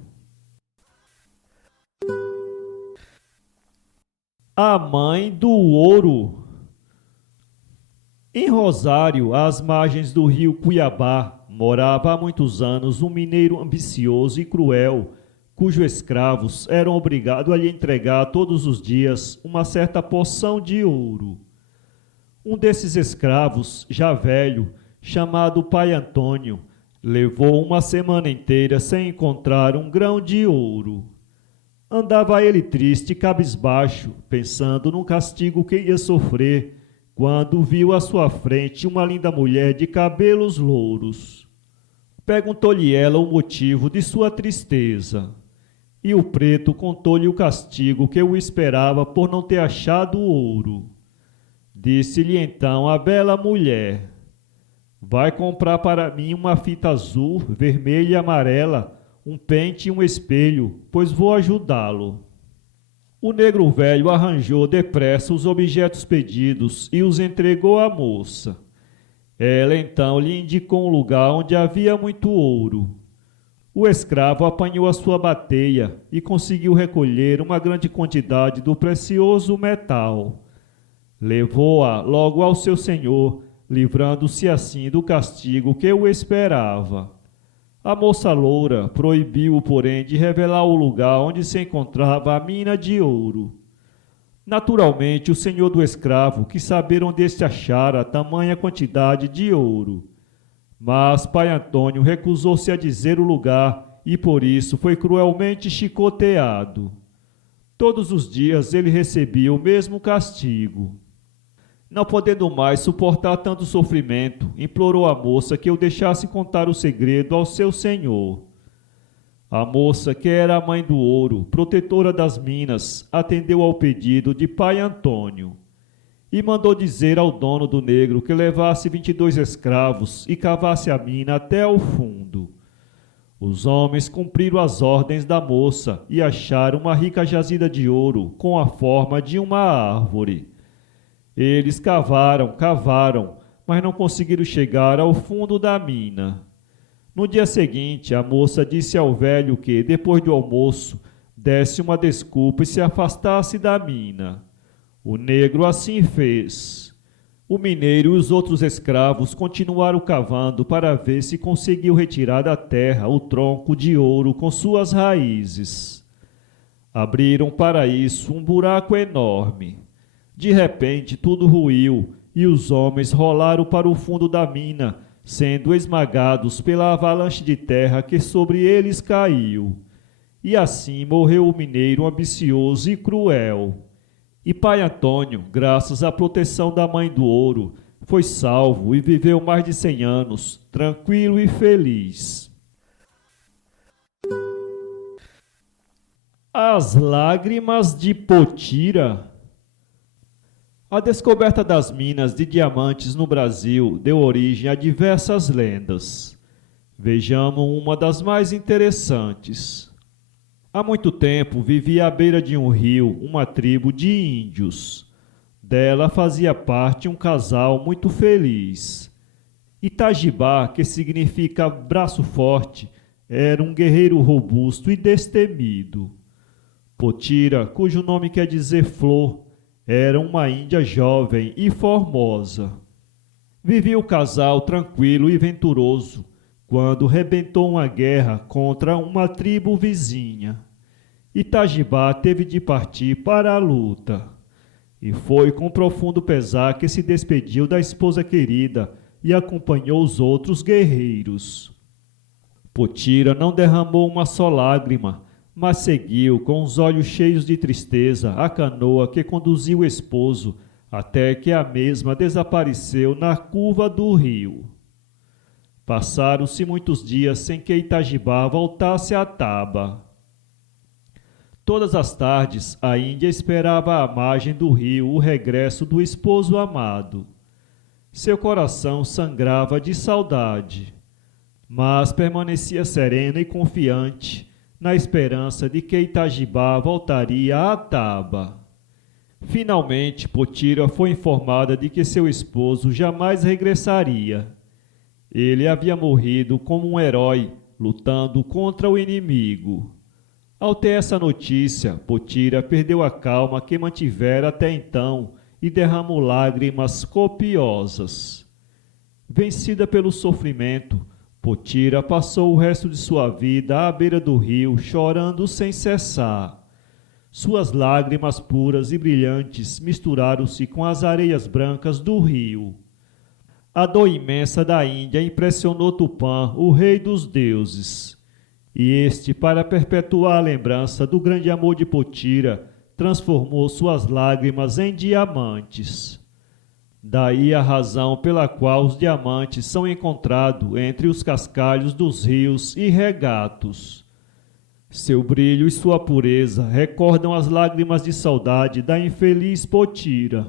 A mãe do ouro. Em Rosário, às margens do rio Cuiabá, morava há muitos anos um mineiro ambicioso e cruel, cujos escravos eram obrigados a lhe entregar todos os dias uma certa porção de ouro. Um desses escravos, já velho, chamado Pai Antônio, levou uma semana inteira sem encontrar um grão de ouro. Andava ele triste e cabisbaixo, pensando no castigo que ia sofrer, quando viu à sua frente uma linda mulher de cabelos louros. Perguntou-lhe ela o motivo de sua tristeza. E o preto contou-lhe o castigo que o esperava por não ter achado o ouro. Disse-lhe então a bela mulher: vai comprar para mim uma fita azul, vermelha e amarela, um pente e um espelho, pois vou ajudá-lo. O negro velho arranjou depressa os objetos pedidos e os entregou à moça. Ela então lhe indicou um lugar onde havia muito ouro. O escravo apanhou a sua bateia e conseguiu recolher uma grande quantidade do precioso metal. Levou-a logo ao seu senhor, livrando-se assim do castigo que o esperava. A moça loura proibiu-o, porém, de revelar o lugar onde se encontrava a mina de ouro. Naturalmente, o senhor do escravo quis saber onde este achara tamanha quantidade de ouro. Mas Pai Antônio recusou-se a dizer o lugar e por isso foi cruelmente chicoteado. Todos os dias ele recebia o mesmo castigo. Não podendo mais suportar tanto sofrimento, implorou a moça que o deixasse contar o segredo ao seu senhor. A moça, que era a mãe do ouro, protetora das minas, atendeu ao pedido de Pai Antônio e mandou dizer ao dono do negro que levasse 22 escravos e cavasse a mina até ao fundo. Os homens cumpriram as ordens da moça e acharam uma rica jazida de ouro com a forma de uma árvore. Eles cavaram, mas não conseguiram chegar ao fundo da mina. No dia seguinte, a moça disse ao velho que, depois do almoço, desse uma desculpa e se afastasse da mina. O negro assim fez. O mineiro e os outros escravos continuaram cavando para ver se conseguiu retirar da terra o tronco de ouro com suas raízes. Abriram para isso um buraco enorme. De repente, tudo ruiu e os homens rolaram para o fundo da mina, sendo esmagados pela avalanche de terra que sobre eles caiu. e assim morreu o mineiro ambicioso e cruel. E pai Antônio, graças à proteção da Mãe do Ouro, foi salvo e viveu mais de 100 anos, tranquilo e feliz. As lágrimas de Potira. A descoberta das minas de diamantes no Brasil deu origem a diversas lendas. Vejamos uma das mais interessantes. Há muito tempo vivia à beira de um rio uma tribo de índios. Dela fazia parte um casal muito feliz. Itajibá, que significa braço forte, era um guerreiro robusto e destemido. Potira, cujo nome quer dizer flor, era uma índia jovem e formosa. Vivia o casal tranquilo e venturoso, quando rebentou uma guerra contra uma tribo vizinha. Itajibá teve de partir para a luta. E foi com profundo pesar que se despediu da esposa querida e acompanhou os outros guerreiros. Potira não derramou uma só lágrima, mas seguiu com os olhos cheios de tristeza a canoa que conduziu o esposo até que a mesma desapareceu na curva do rio. Passaram-se muitos dias sem que Itajibá voltasse à taba. Todas as tardes, a Índia esperava à margem do rio o regresso do esposo amado. Seu coração sangrava de saudade, mas permanecia serena e confiante, na esperança de que Itajibá voltaria à taba. Finalmente, Potira foi informada de que seu esposo jamais regressaria. Ele havia morrido como um herói, lutando contra o inimigo. Ao ter essa notícia, Potira perdeu a calma que mantivera até então e derramou lágrimas copiosas. Vencida pelo sofrimento, Potira passou o resto de sua vida à beira do rio, chorando sem cessar. Suas lágrimas puras e brilhantes misturaram-se com as areias brancas do rio. A dor imensa da Índia impressionou Tupã, o rei dos deuses. E este, para perpetuar a lembrança do grande amor de Potira, transformou suas lágrimas em diamantes. Daí a razão pela qual os diamantes são encontrados entre os cascalhos dos rios e regatos. Seu brilho e sua pureza recordam as lágrimas de saudade da infeliz Potira.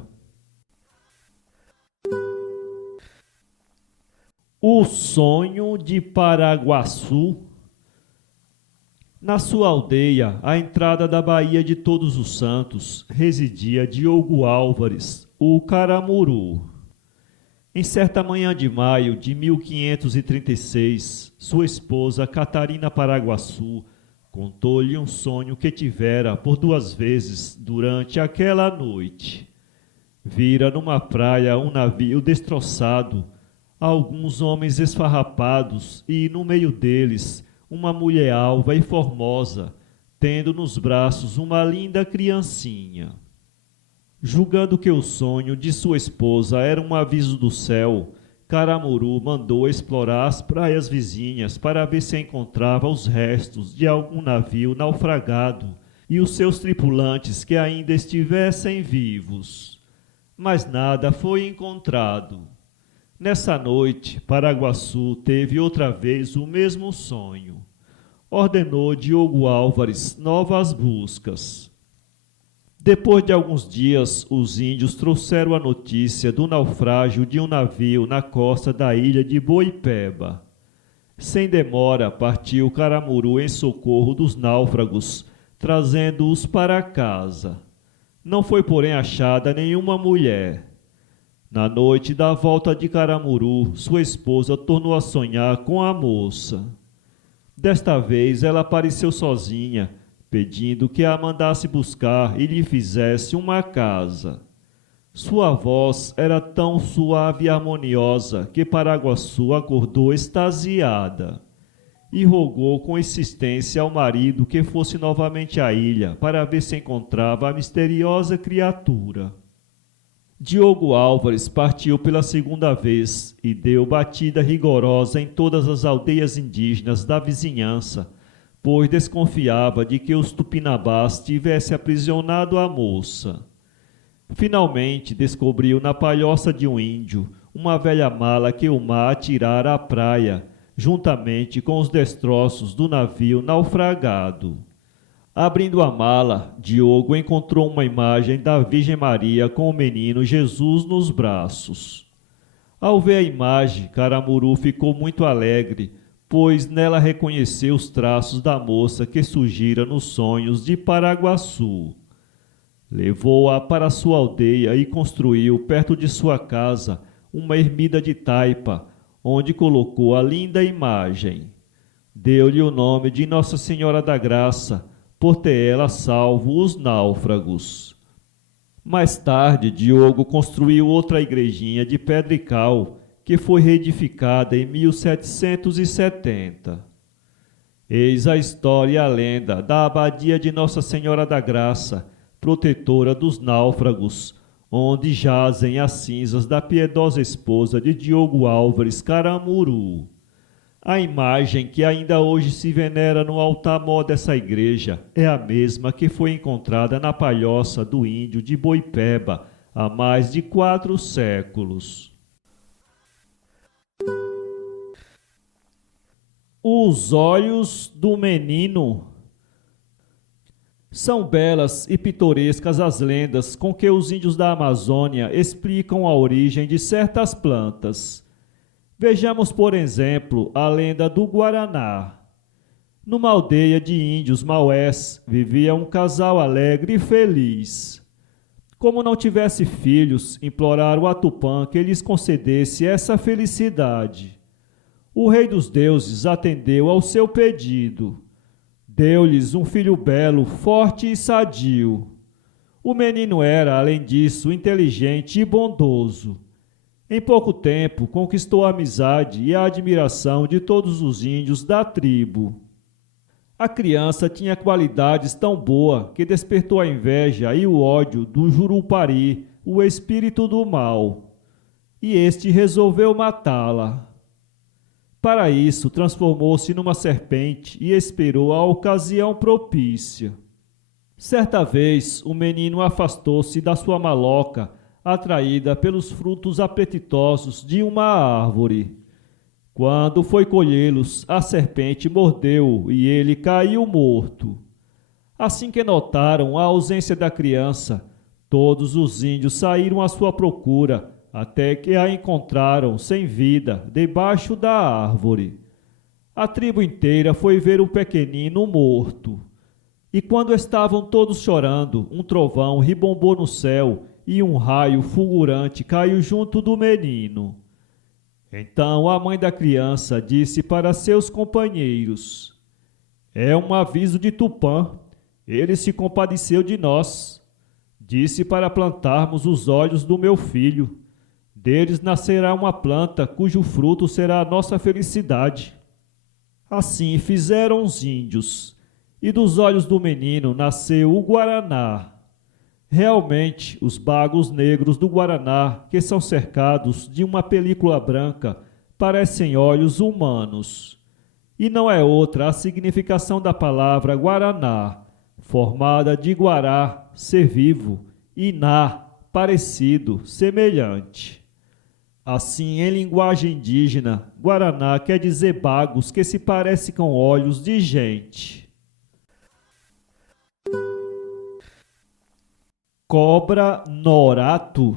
O sonho de Paraguaçu. Na sua aldeia, à entrada da Baía de Todos os Santos, residia Diogo Álvares, o Caramuru. Em certa manhã de maio de 1536, sua esposa Catarina Paraguaçu contou-lhe um sonho que tivera por 2 vezes durante aquela noite. Vira numa praia um navio destroçado, alguns homens esfarrapados e, no meio deles, uma mulher alva e formosa, tendo nos braços uma linda criancinha. Julgando que o sonho de sua esposa era um aviso do céu, Caramuru mandou explorar as praias vizinhas para ver se encontrava os restos de algum navio naufragado e os seus tripulantes que ainda estivessem vivos. Mas nada foi encontrado. Nessa noite, Paraguaçu teve outra vez o mesmo sonho. Ordenou Diogo Álvares novas buscas. Depois de alguns dias, os índios trouxeram a notícia do naufrágio de um navio na costa da ilha de Boipeba. Sem demora, partiu Caramuru em socorro dos náufragos, trazendo-os para casa. Não foi, porém, achada nenhuma mulher. Na noite da volta de Caramuru, sua esposa tornou a sonhar com a moça. Desta vez ela apareceu sozinha, pedindo que a mandasse buscar e lhe fizesse uma casa. Sua voz era tão suave e harmoniosa que Paraguaçu acordou extasiada e rogou com insistência ao marido que fosse novamente à ilha para ver se encontrava a misteriosa criatura. Diogo Álvares partiu pela 2ª vez e deu batida rigorosa em todas as aldeias indígenas da vizinhança pois desconfiava de que os tupinambás tivessem aprisionado a moça. Finalmente descobriu na palhoça de um índio uma velha mala que o mar atirara à praia, juntamente com os destroços do navio naufragado. Abrindo a mala, Diogo encontrou uma imagem da Virgem Maria com o menino Jesus nos braços. Ao ver a imagem, Caramuru ficou muito alegre, pois nela reconheceu os traços da moça que surgira nos sonhos de Paraguaçu. Levou-a para sua aldeia e construiu, perto de sua casa, uma ermida de taipa, onde colocou a linda imagem. Deu-lhe o nome de Nossa Senhora da Graça, por ter ela salvo os náufragos. Mais tarde, Diogo construiu outra igrejinha de pedra e cal, que foi reedificada em 1770. Eis a história e a lenda da abadia de Nossa Senhora da Graça, protetora dos náufragos, onde jazem as cinzas da piedosa esposa de Diogo Álvares Caramuru. A imagem que ainda hoje se venera no altar-mor dessa igreja é a mesma que foi encontrada na palhoça do índio de Boipeba há mais de 4 séculos. Os olhos do menino. São belas e pitorescas as lendas com que os índios da Amazônia explicam a origem de certas plantas. Vejamos, por exemplo, a lenda do Guaraná. Numa aldeia de índios maués vivia um casal alegre e feliz. Como não tivesse filhos, imploraram a Tupã que lhes concedesse essa felicidade. O rei dos deuses atendeu ao seu pedido. Deu-lhes um filho belo, forte e sadio. O menino era, além disso, inteligente e bondoso. Em pouco tempo, conquistou a amizade e a admiração de todos os índios da tribo. A criança tinha qualidades tão boas que despertou a inveja e o ódio do Jurupari, o espírito do mal, e este resolveu matá-la. Para isso, transformou-se numa serpente e esperou a ocasião propícia. Certa vez, o menino afastou-se da sua maloca, atraída pelos frutos apetitosos de uma árvore. Quando foi colhê-los, a serpente mordeu-o e ele caiu morto. Assim que notaram a ausência da criança, todos os índios saíram à sua procura, até que a encontraram sem vida, debaixo da árvore. A tribo inteira foi ver o pequenino morto. E quando estavam todos chorando, um trovão ribombou no céu e um raio fulgurante caiu junto do menino. Então a mãe da criança disse para seus companheiros: "É um aviso de Tupã. Ele se compadeceu de nós. Disse para plantarmos os olhos do meu filho. Deles nascerá uma planta cujo fruto será a nossa felicidade." Assim fizeram os índios, e dos olhos do menino nasceu o Guaraná. Realmente, os bagos negros do Guaraná, que são cercados de uma película branca, parecem olhos humanos. E não é outra a significação da palavra Guaraná, formada de Guará, ser vivo, e Ná, parecido, semelhante. Assim, em linguagem indígena, Guaraná quer dizer bagos que se parecem com olhos de gente. Cobra Norato.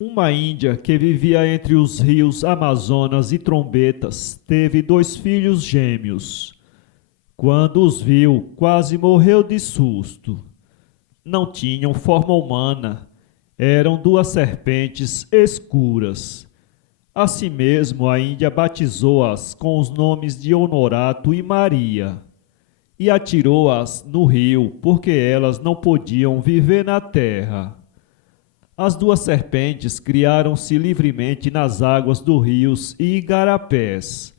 Uma índia que vivia entre os rios Amazonas e Trombetas teve 2 filhos gêmeos. Quando os viu, quase morreu de susto. Não tinham forma humana. Eram 2 serpentes escuras. Assim mesmo, a Índia batizou-as com os nomes de Honorato e Maria, e atirou-as no rio, porque elas não podiam viver na terra. As 2 serpentes criaram-se livremente nas águas dos rios e igarapés.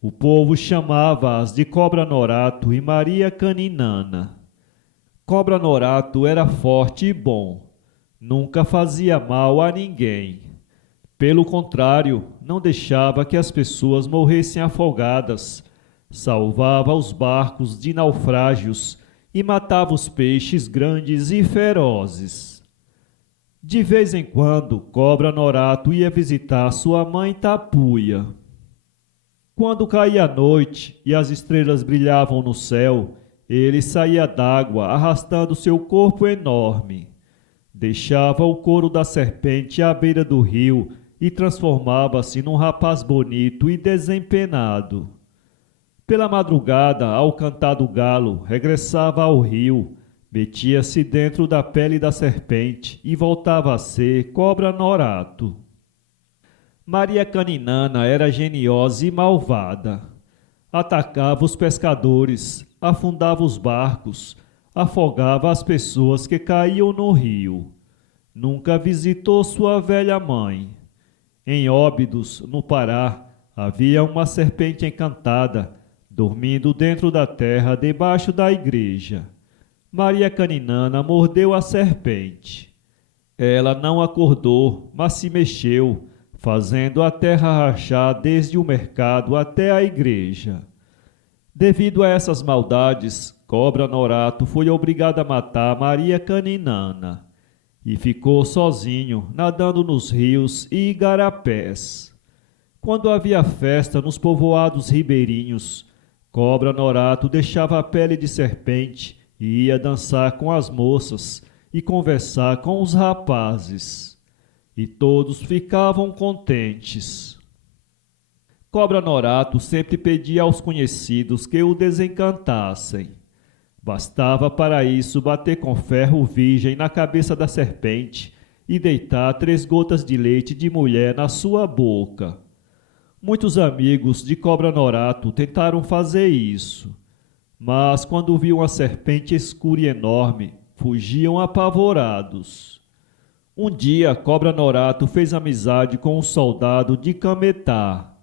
O povo chamava-as de Cobra Norato e Maria Caninana. Cobra Norato era forte e bom. Nunca fazia mal a ninguém. Pelo contrário, não deixava que as pessoas morressem afogadas, salvava os barcos de naufrágios e matava os peixes grandes e ferozes. De vez em quando, Cobra Norato ia visitar sua mãe Tapuia. Quando caía a noite e as estrelas brilhavam no céu, ele saía d'água arrastando seu corpo enorme. Deixava o couro da serpente à beira do rio e transformava-se num rapaz bonito e desempenado. Pela madrugada, ao cantar do galo, regressava ao rio, metia-se dentro da pele da serpente e voltava a ser Cobra Norato. Maria Caninana era geniosa e malvada. Atacava os pescadores, afundava os barcos, afogava as pessoas que caíam no rio. Nunca visitou sua velha mãe. Em Óbidos, no Pará, havia uma serpente encantada, dormindo dentro da terra debaixo da igreja. Maria Caninana mordeu a serpente. Ela não acordou, mas se mexeu, fazendo a terra rachar desde o mercado até a igreja. Devido a essas maldades, Cobra Norato foi obrigado a matar Maria Caninana e ficou sozinho, nadando nos rios e igarapés. Quando havia festa nos povoados ribeirinhos, Cobra Norato deixava a pele de serpente e ia dançar com as moças e conversar com os rapazes. E todos ficavam contentes. Cobra Norato sempre pedia aos conhecidos que o desencantassem. Bastava para isso bater com ferro virgem na cabeça da serpente e deitar 3 gotas de leite de mulher na sua boca. Muitos amigos de Cobra Norato tentaram fazer isso, mas quando viam a serpente escura e enorme, fugiam apavorados. Um dia, Cobra Norato fez amizade com um soldado de Cametá.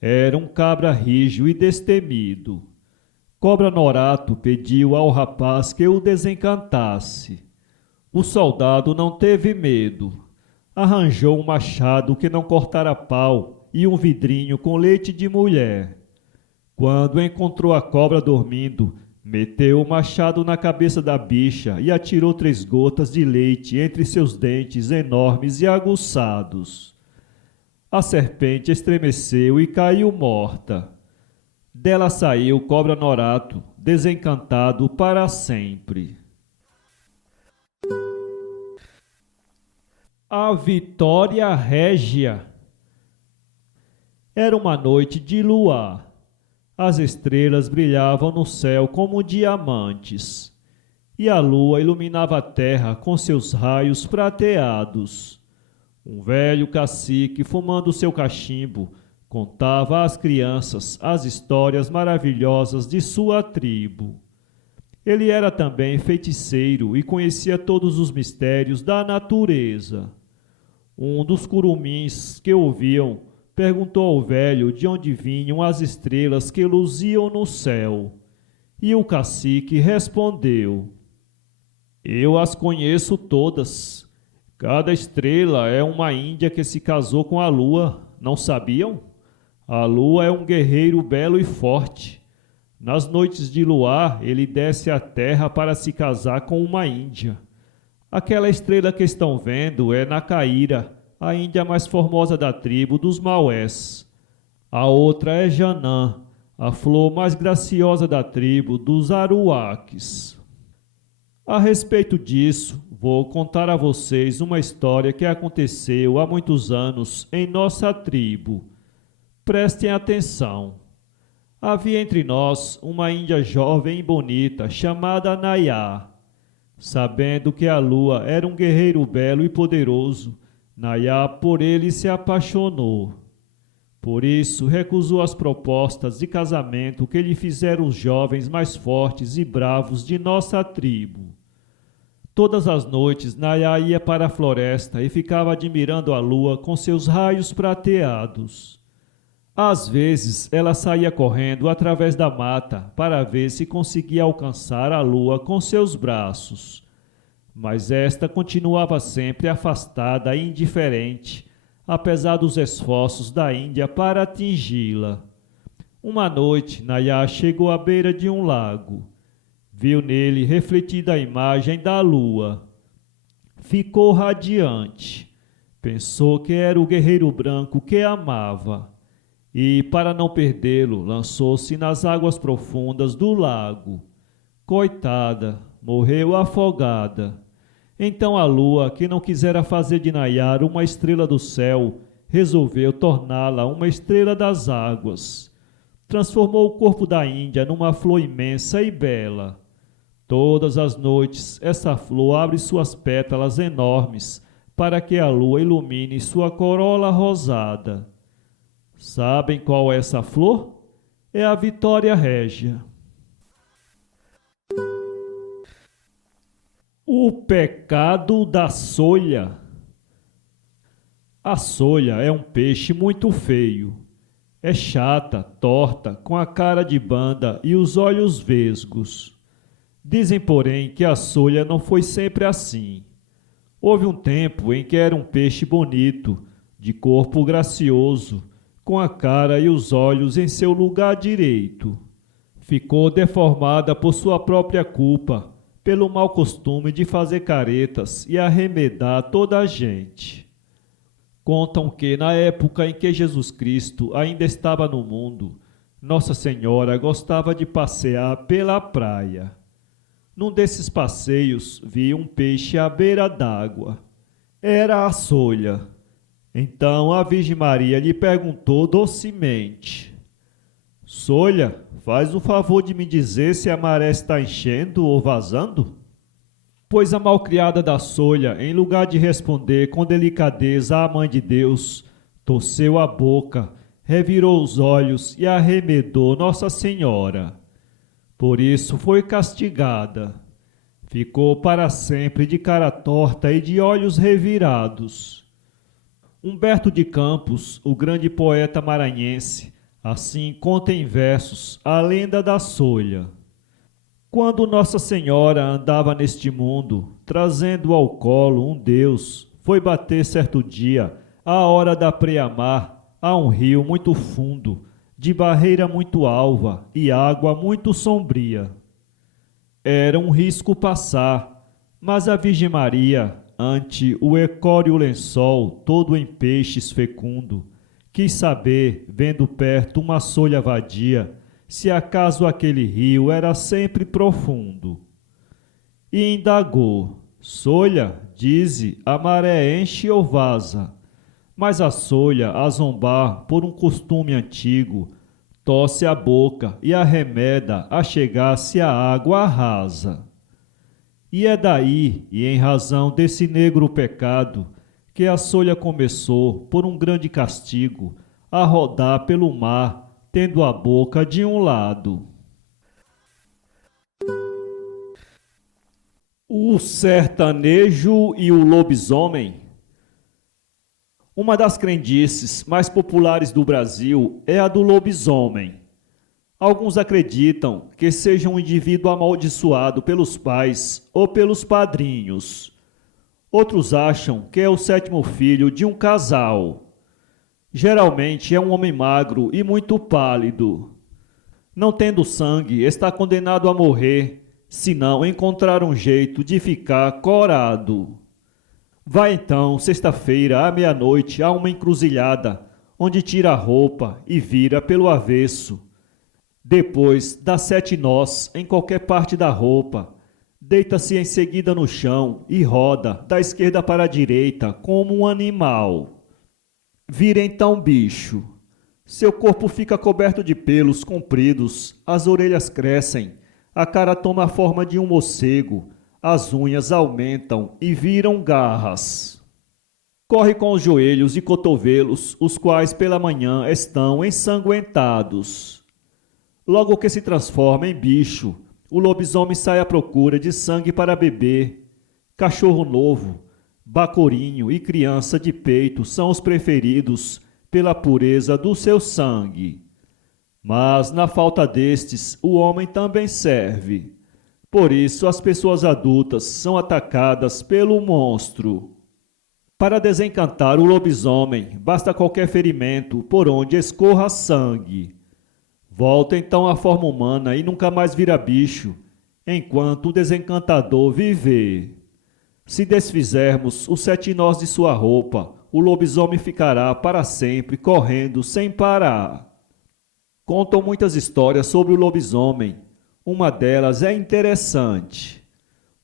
Era um cabra rijo e destemido. Cobra Norato pediu ao rapaz que o desencantasse. O soldado não teve medo. Arranjou um machado que não cortara pau e um vidrinho com leite de mulher. Quando encontrou a cobra dormindo, meteu o machado na cabeça da bicha e atirou 3 gotas de leite entre seus dentes enormes e aguçados. A serpente estremeceu e caiu morta. Dela saiu Cobra Norato, desencantado para sempre. A Vitória Régia. Era uma noite de luar. As estrelas brilhavam no céu como diamantes, e a lua iluminava a terra com seus raios prateados. Um velho cacique, fumando seu cachimbo, contava às crianças as histórias maravilhosas de sua tribo. Ele era também feiticeiro e conhecia todos os mistérios da natureza. Um dos curumins que ouviam perguntou ao velho de onde vinham as estrelas que luziam no céu. E o cacique respondeu: Eu as conheço todas. Cada estrela é uma índia que se casou com a lua, não sabiam? A lua é um guerreiro belo e forte. Nas noites de luar, ele desce à terra para se casar com uma índia. Aquela estrela que estão vendo é Nacaíra, a índia mais formosa da tribo dos Maués. A outra é Janã, a flor mais graciosa da tribo dos Aruaques. A respeito disso, vou contar a vocês uma história que aconteceu há muitos anos em nossa tribo. Prestem atenção. Havia entre nós uma índia jovem e bonita chamada Nayá. Sabendo que a lua era um guerreiro belo e poderoso, Nayá por ele se apaixonou. Por isso recusou as propostas de casamento que lhe fizeram os jovens mais fortes e bravos de nossa tribo. Todas as noites Nayá ia para a floresta e ficava admirando a lua com seus raios prateados. Às vezes ela saía correndo através da mata para ver se conseguia alcançar a lua com seus braços. Mas esta continuava sempre afastada e indiferente, apesar dos esforços da Índia para atingi-la. Uma noite, Nayá chegou à beira de um lago. Viu nele refletida a imagem da lua. Ficou radiante. Pensou que era o guerreiro branco que amava. E, para não perdê-lo, lançou-se nas águas profundas do lago. Coitada, morreu afogada. Então a lua, que não quisera fazer de Nayar uma estrela do céu, resolveu torná-la uma estrela das águas. Transformou o corpo da Índia numa flor imensa e bela. Todas as noites, essa flor abre suas pétalas enormes para que a lua ilumine sua corola rosada. Sabem qual é essa flor? É a Vitória Régia. O pecado da solha. A solha é um peixe muito feio. É chata, torta, com a cara de banda e os olhos vesgos. Dizem, porém, que a solha não foi sempre assim. Houve um tempo em que era um peixe bonito, de corpo gracioso, com a cara e os olhos em seu lugar direito. Ficou deformada por sua própria culpa, pelo mau costume de fazer caretas e arremedar toda a gente. Contam que, na época em que Jesus Cristo ainda estava no mundo, Nossa Senhora gostava de passear pela praia. Num desses passeios, vi um peixe à beira d'água. Era a solha. Então a Virgem Maria lhe perguntou docemente: Solha, faz o favor de me dizer se a maré está enchendo ou vazando? Pois a malcriada da solha, em lugar de responder com delicadeza à Mãe de Deus, torceu a boca, revirou os olhos e arremedou Nossa Senhora. Por isso foi castigada. Ficou para sempre de cara torta e de olhos revirados. Humberto de Campos, o grande poeta maranhense, assim conta em versos a lenda da solha. Quando Nossa Senhora andava neste mundo, trazendo ao colo um Deus, foi bater certo dia, à hora da preamar, a um rio muito fundo, de barreira muito alva e água muito sombria. Era um risco passar, mas a Virgem Maria, ante o ecóreo lençol todo em peixes fecundo, quis saber, vendo perto uma solha vadia, se acaso aquele rio era sempre profundo. E indagou: Solha, dize, a maré enche ou vaza? Mas a solha, a zombar por um costume antigo, torce a boca e arremeda a chegar-se à água rasa. E é daí, e em razão desse negro pecado, que a solha começou, por um grande castigo, a rodar pelo mar, tendo a boca de um lado. O sertanejo e o lobisomem. Uma das crendices mais populares do Brasil é a do lobisomem. Alguns acreditam que seja um indivíduo amaldiçoado pelos pais ou pelos padrinhos. Outros acham que é o sétimo filho de um casal. Geralmente é um homem magro e muito pálido. Não tendo sangue, está condenado a morrer, se não encontrar um jeito de ficar corado. Vai então, sexta-feira, à meia-noite, a uma encruzilhada, onde tira a roupa e vira pelo avesso. Depois dá 7 nós em qualquer parte da roupa. Deita-se em seguida no chão e roda da esquerda para a direita como um animal. Vira então bicho. Seu corpo fica coberto de pelos compridos, as orelhas crescem, a cara toma a forma de um morcego, as unhas aumentam e viram garras. Corre com os joelhos e cotovelos, os quais pela manhã estão ensanguentados. Logo que se transforma em bicho, o lobisomem sai à procura de sangue para beber. Cachorro novo, bacorinho e criança de peito são os preferidos pela pureza do seu sangue. Mas, na falta destes, o homem também serve. Por isso, as pessoas adultas são atacadas pelo monstro. Para desencantar o lobisomem, basta qualquer ferimento por onde escorra sangue. Volta então à forma humana e nunca mais vira bicho, enquanto o desencantador viver. Se desfizermos os 7 nós de sua roupa, o lobisomem ficará para sempre correndo sem parar. Contam muitas histórias sobre o lobisomem. Uma delas é interessante.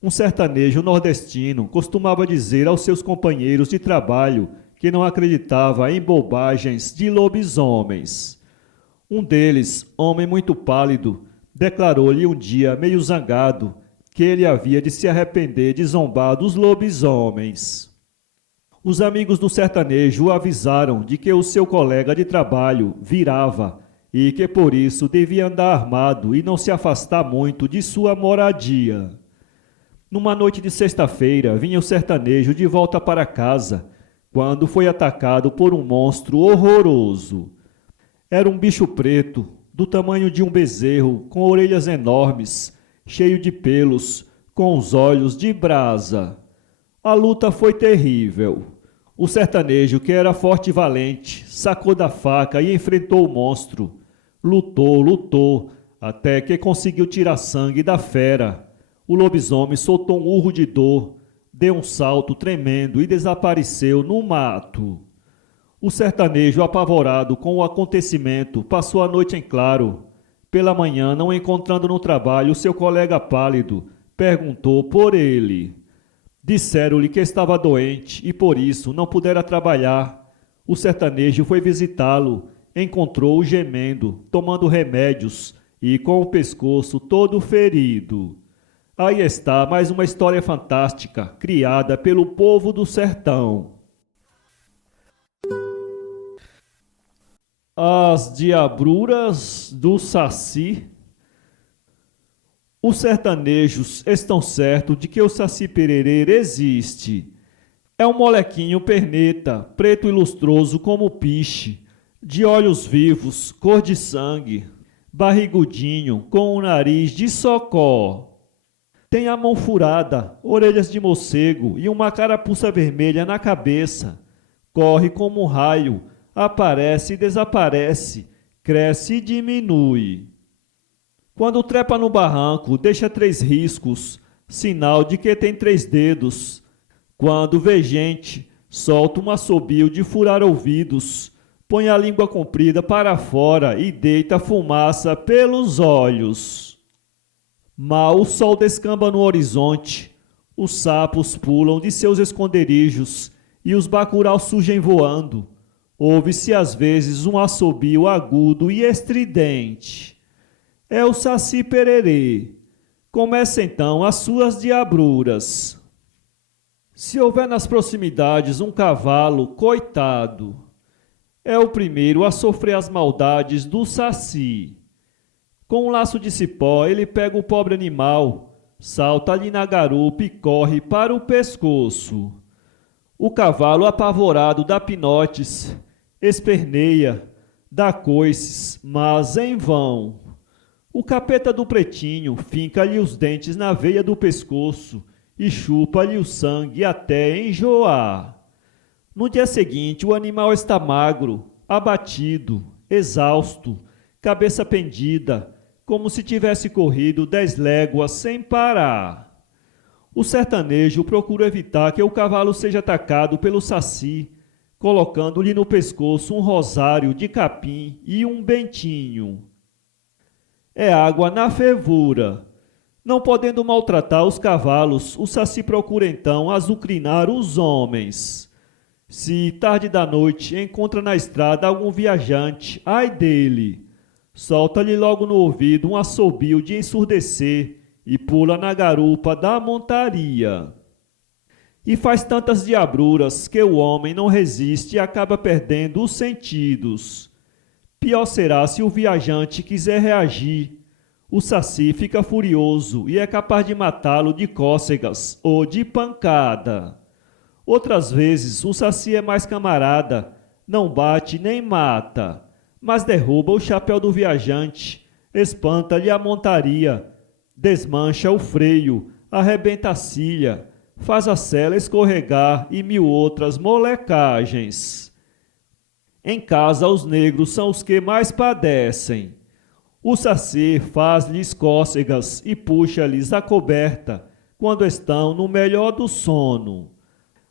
Um sertanejo nordestino costumava dizer aos seus companheiros de trabalho que não acreditava em bobagens de lobisomens. Um deles, homem muito pálido, declarou-lhe um dia, meio zangado, que ele havia de se arrepender de zombar dos lobisomens. Os amigos do sertanejo o avisaram de que o seu colega de trabalho virava e que por isso devia andar armado e não se afastar muito de sua moradia. Numa noite de sexta-feira, vinha o sertanejo de volta para casa, quando foi atacado por um monstro horroroso. Era um bicho preto, do tamanho de um bezerro, com orelhas enormes, cheio de pelos, com os olhos de brasa. A luta foi terrível. O sertanejo, que era forte e valente, sacou da faca e enfrentou o monstro. Lutou, até que conseguiu tirar sangue da fera. O lobisomem soltou um urro de dor, deu um salto tremendo e desapareceu no mato. O sertanejo, apavorado com o acontecimento, passou a noite em claro. Pela manhã, não encontrando no trabalho seu colega pálido, perguntou por ele. Disseram-lhe que estava doente e por isso não pudera trabalhar. O sertanejo foi visitá-lo, encontrou-o gemendo, tomando remédios e com o pescoço todo ferido. Aí está mais uma história fantástica, criada pelo povo do sertão. As diabruras do Saci. Os sertanejos estão certos de que o Saci Pererê existe. É um molequinho perneta, preto e lustroso como piche, de olhos vivos, cor de sangue, barrigudinho, com o nariz de socó. Tem a mão furada, orelhas de morcego e uma carapuça vermelha na cabeça. Corre como um raio, aparece e desaparece, cresce e diminui. Quando trepa no barranco, deixa 3 riscos, sinal de que tem 3 dedos. Quando vê gente, solta um assobio de furar ouvidos, põe a língua comprida para fora e deita fumaça pelos olhos. Mal o sol descamba no horizonte, os sapos pulam de seus esconderijos e os bacuraus surgem voando. Ouve-se às vezes um assobio agudo e estridente. É o Saci Pererê. Começa então as suas diabruras. Se houver nas proximidades um cavalo, coitado, é o primeiro a sofrer as maldades do Saci. Com um laço de cipó, ele pega o pobre animal, salta-lhe na garupa e corre para o pescoço. O cavalo, apavorado, dá pinotes, esperneia, dá coices, mas em vão. O capeta do pretinho finca-lhe os dentes na veia do pescoço e chupa-lhe o sangue até enjoar. No dia seguinte, o animal está magro, abatido, exausto, cabeça pendida, como se tivesse corrido 10 léguas sem parar. O sertanejo procura evitar que o cavalo seja atacado pelo Saci, colocando-lhe no pescoço um rosário de capim e um bentinho. É água na fervura. Não podendo maltratar os cavalos, o Saci procura então azucrinar os homens. Se tarde da noite encontra na estrada algum viajante, ai dele! Solta-lhe logo no ouvido um assobio de ensurdecer e pula na garupa da montaria. E faz tantas diabruras que o homem não resiste e acaba perdendo os sentidos. Pior será se o viajante quiser reagir. O Saci fica furioso e é capaz de matá-lo de cócegas ou de pancada. Outras vezes o Saci é mais camarada, não bate nem mata, mas derruba o chapéu do viajante, espanta-lhe a montaria, desmancha o freio, arrebenta a cilha, faz a sela escorregar e 1000 outras molecagens. Em casa os negros são os que mais padecem. O saci faz-lhes cócegas e puxa-lhes a coberta quando estão no melhor do sono.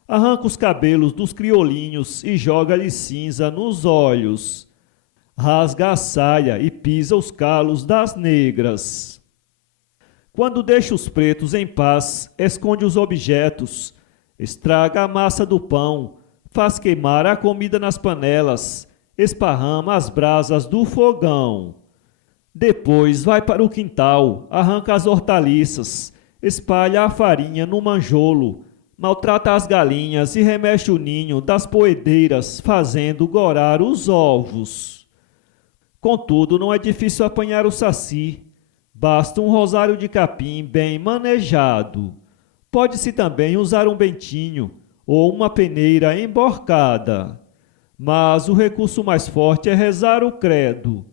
Arranca os cabelos dos criolinhos e joga-lhes cinza nos olhos. Rasga a saia e pisa os calos das negras. Quando deixa os pretos em paz, esconde os objetos, estraga a massa do pão, faz queimar a comida nas panelas, esparrama as brasas do fogão. Depois vai para o quintal, arranca as hortaliças, espalha a farinha no manjolo, maltrata as galinhas e remexe o ninho das poedeiras, fazendo gorar os ovos. Contudo, não é difícil apanhar o saci. Basta um rosário de capim bem manejado. Pode-se também usar um bentinho ou uma peneira emborcada. Mas o recurso mais forte é rezar o credo.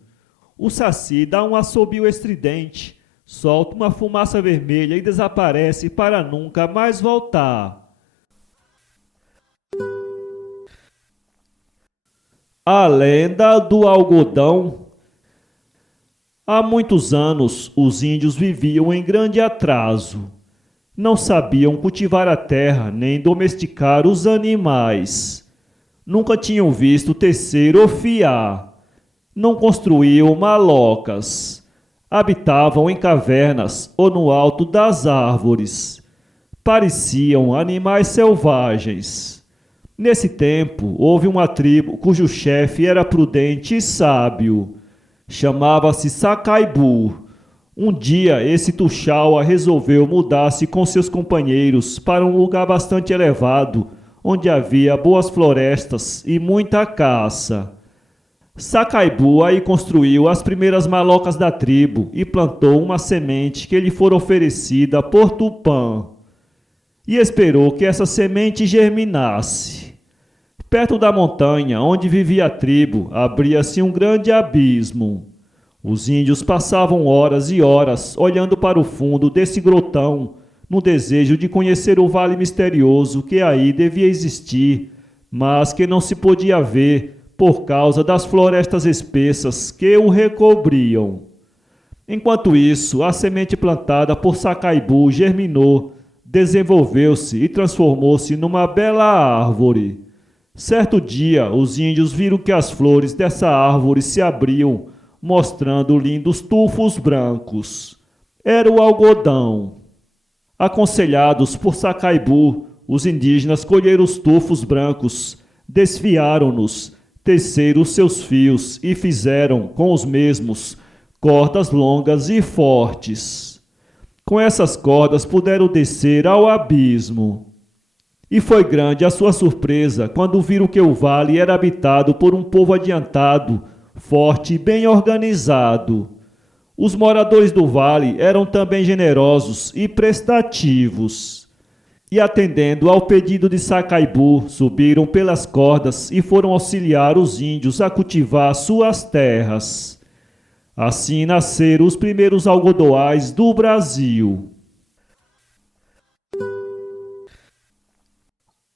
O saci dá um assobio estridente, solta uma fumaça vermelha e desaparece para nunca mais voltar. A lenda do algodão. Há muitos anos, os índios viviam em grande atraso. Não sabiam cultivar a terra nem domesticar os animais. Nunca tinham visto tecer ou fiar. Não construíam malocas. Habitavam em cavernas ou no alto das árvores. Pareciam animais selvagens. Nesse tempo, houve uma tribo cujo chefe era prudente e sábio. Chamava-se Sacaibu. Um dia, esse Tuxaua resolveu mudar-se com seus companheiros para um lugar bastante elevado, onde havia boas florestas e muita caça. Sacaibu aí construiu as primeiras malocas da tribo e plantou uma semente que lhe fora oferecida por Tupã. E esperou que essa semente germinasse. Perto da montanha onde vivia a tribo, abria-se um grande abismo. Os índios passavam horas e horas olhando para o fundo desse grotão, no desejo de conhecer o vale misterioso que aí devia existir, mas que não se podia ver por causa das florestas espessas que o recobriam. Enquanto isso, a semente plantada por Sacaibu germinou, desenvolveu-se e transformou-se numa bela árvore. Certo dia, os índios viram que as flores dessa árvore se abriam, mostrando lindos tufos brancos. Era o algodão. Aconselhados por Sacaibu, os indígenas colheram os tufos brancos, desfiaram-nos, teceram os seus fios e fizeram, com os mesmos, cordas longas e fortes. Com essas cordas puderam descer ao abismo. E foi grande a sua surpresa quando viram que o vale era habitado por um povo adiantado, forte e bem organizado. Os moradores do vale eram também generosos e prestativos. E atendendo ao pedido de Sacaibu, subiram pelas cordas e foram auxiliar os índios a cultivar suas terras. Assim nasceram os primeiros algodoais do Brasil.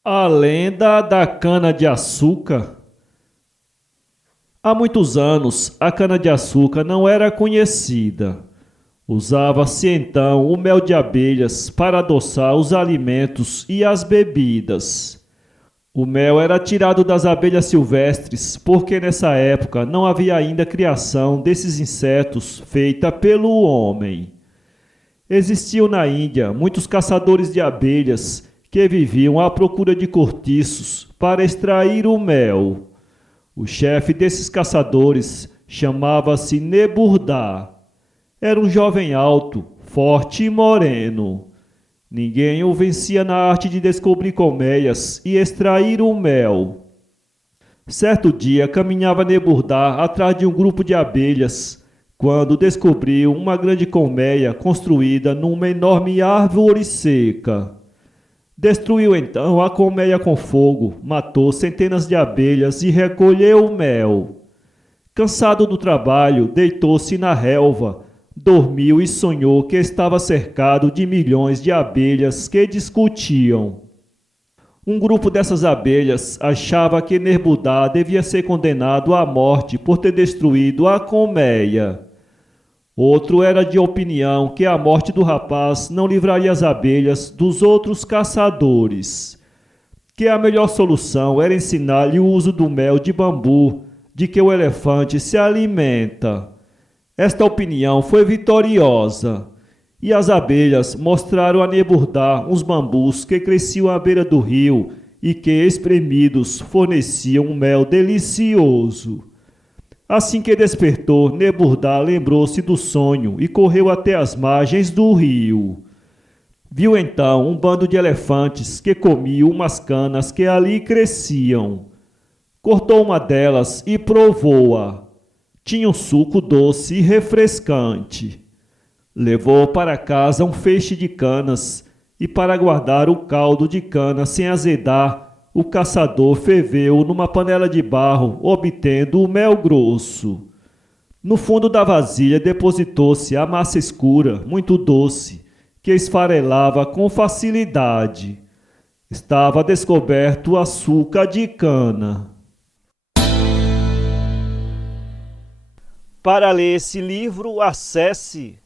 A lenda da cana-de-açúcar. Há muitos anos, a cana-de-açúcar não era conhecida. Usava-se então o mel de abelhas para adoçar os alimentos e as bebidas. O mel era tirado das abelhas silvestres porque nessa época não havia ainda criação desses insetos feita pelo homem. Existiam na Índia muitos caçadores de abelhas que viviam à procura de cortiços para extrair o mel. O chefe desses caçadores chamava-se Neburdá. Era um jovem alto, forte e moreno. Ninguém o vencia na arte de descobrir colmeias e extrair o mel. Certo dia caminhava Neburdá atrás de um grupo de abelhas, quando descobriu uma grande colmeia construída numa enorme árvore seca. Destruiu então a colmeia com fogo, matou centenas de abelhas e recolheu o mel. Cansado do trabalho, deitou-se na relva, dormiu e sonhou que estava cercado de milhões de abelhas que discutiam. Um grupo dessas abelhas achava que Nerbudá devia ser condenado à morte por ter destruído a colmeia. Outro era de opinião que a morte do rapaz não livraria as abelhas dos outros caçadores, que a melhor solução era ensinar-lhe o uso do mel de bambu, de que o elefante se alimenta. Esta opinião foi vitoriosa, e as abelhas mostraram a Neburdá uns bambus que cresciam à beira do rio e que, espremidos, forneciam um mel delicioso. Assim que despertou, Neburdá lembrou-se do sonho e correu até as margens do rio. Viu então um bando de elefantes que comiam umas canas que ali cresciam. Cortou uma delas e provou-a. Tinha um suco doce e refrescante. Levou para casa um feixe de canas e, para guardar o caldo de cana sem azedar, o caçador ferveu numa panela de barro, obtendo o mel grosso. No fundo da vasilha depositou-se a massa escura, muito doce, que esfarelava com facilidade. Estava descoberto o açúcar de cana. Para ler esse livro, acesse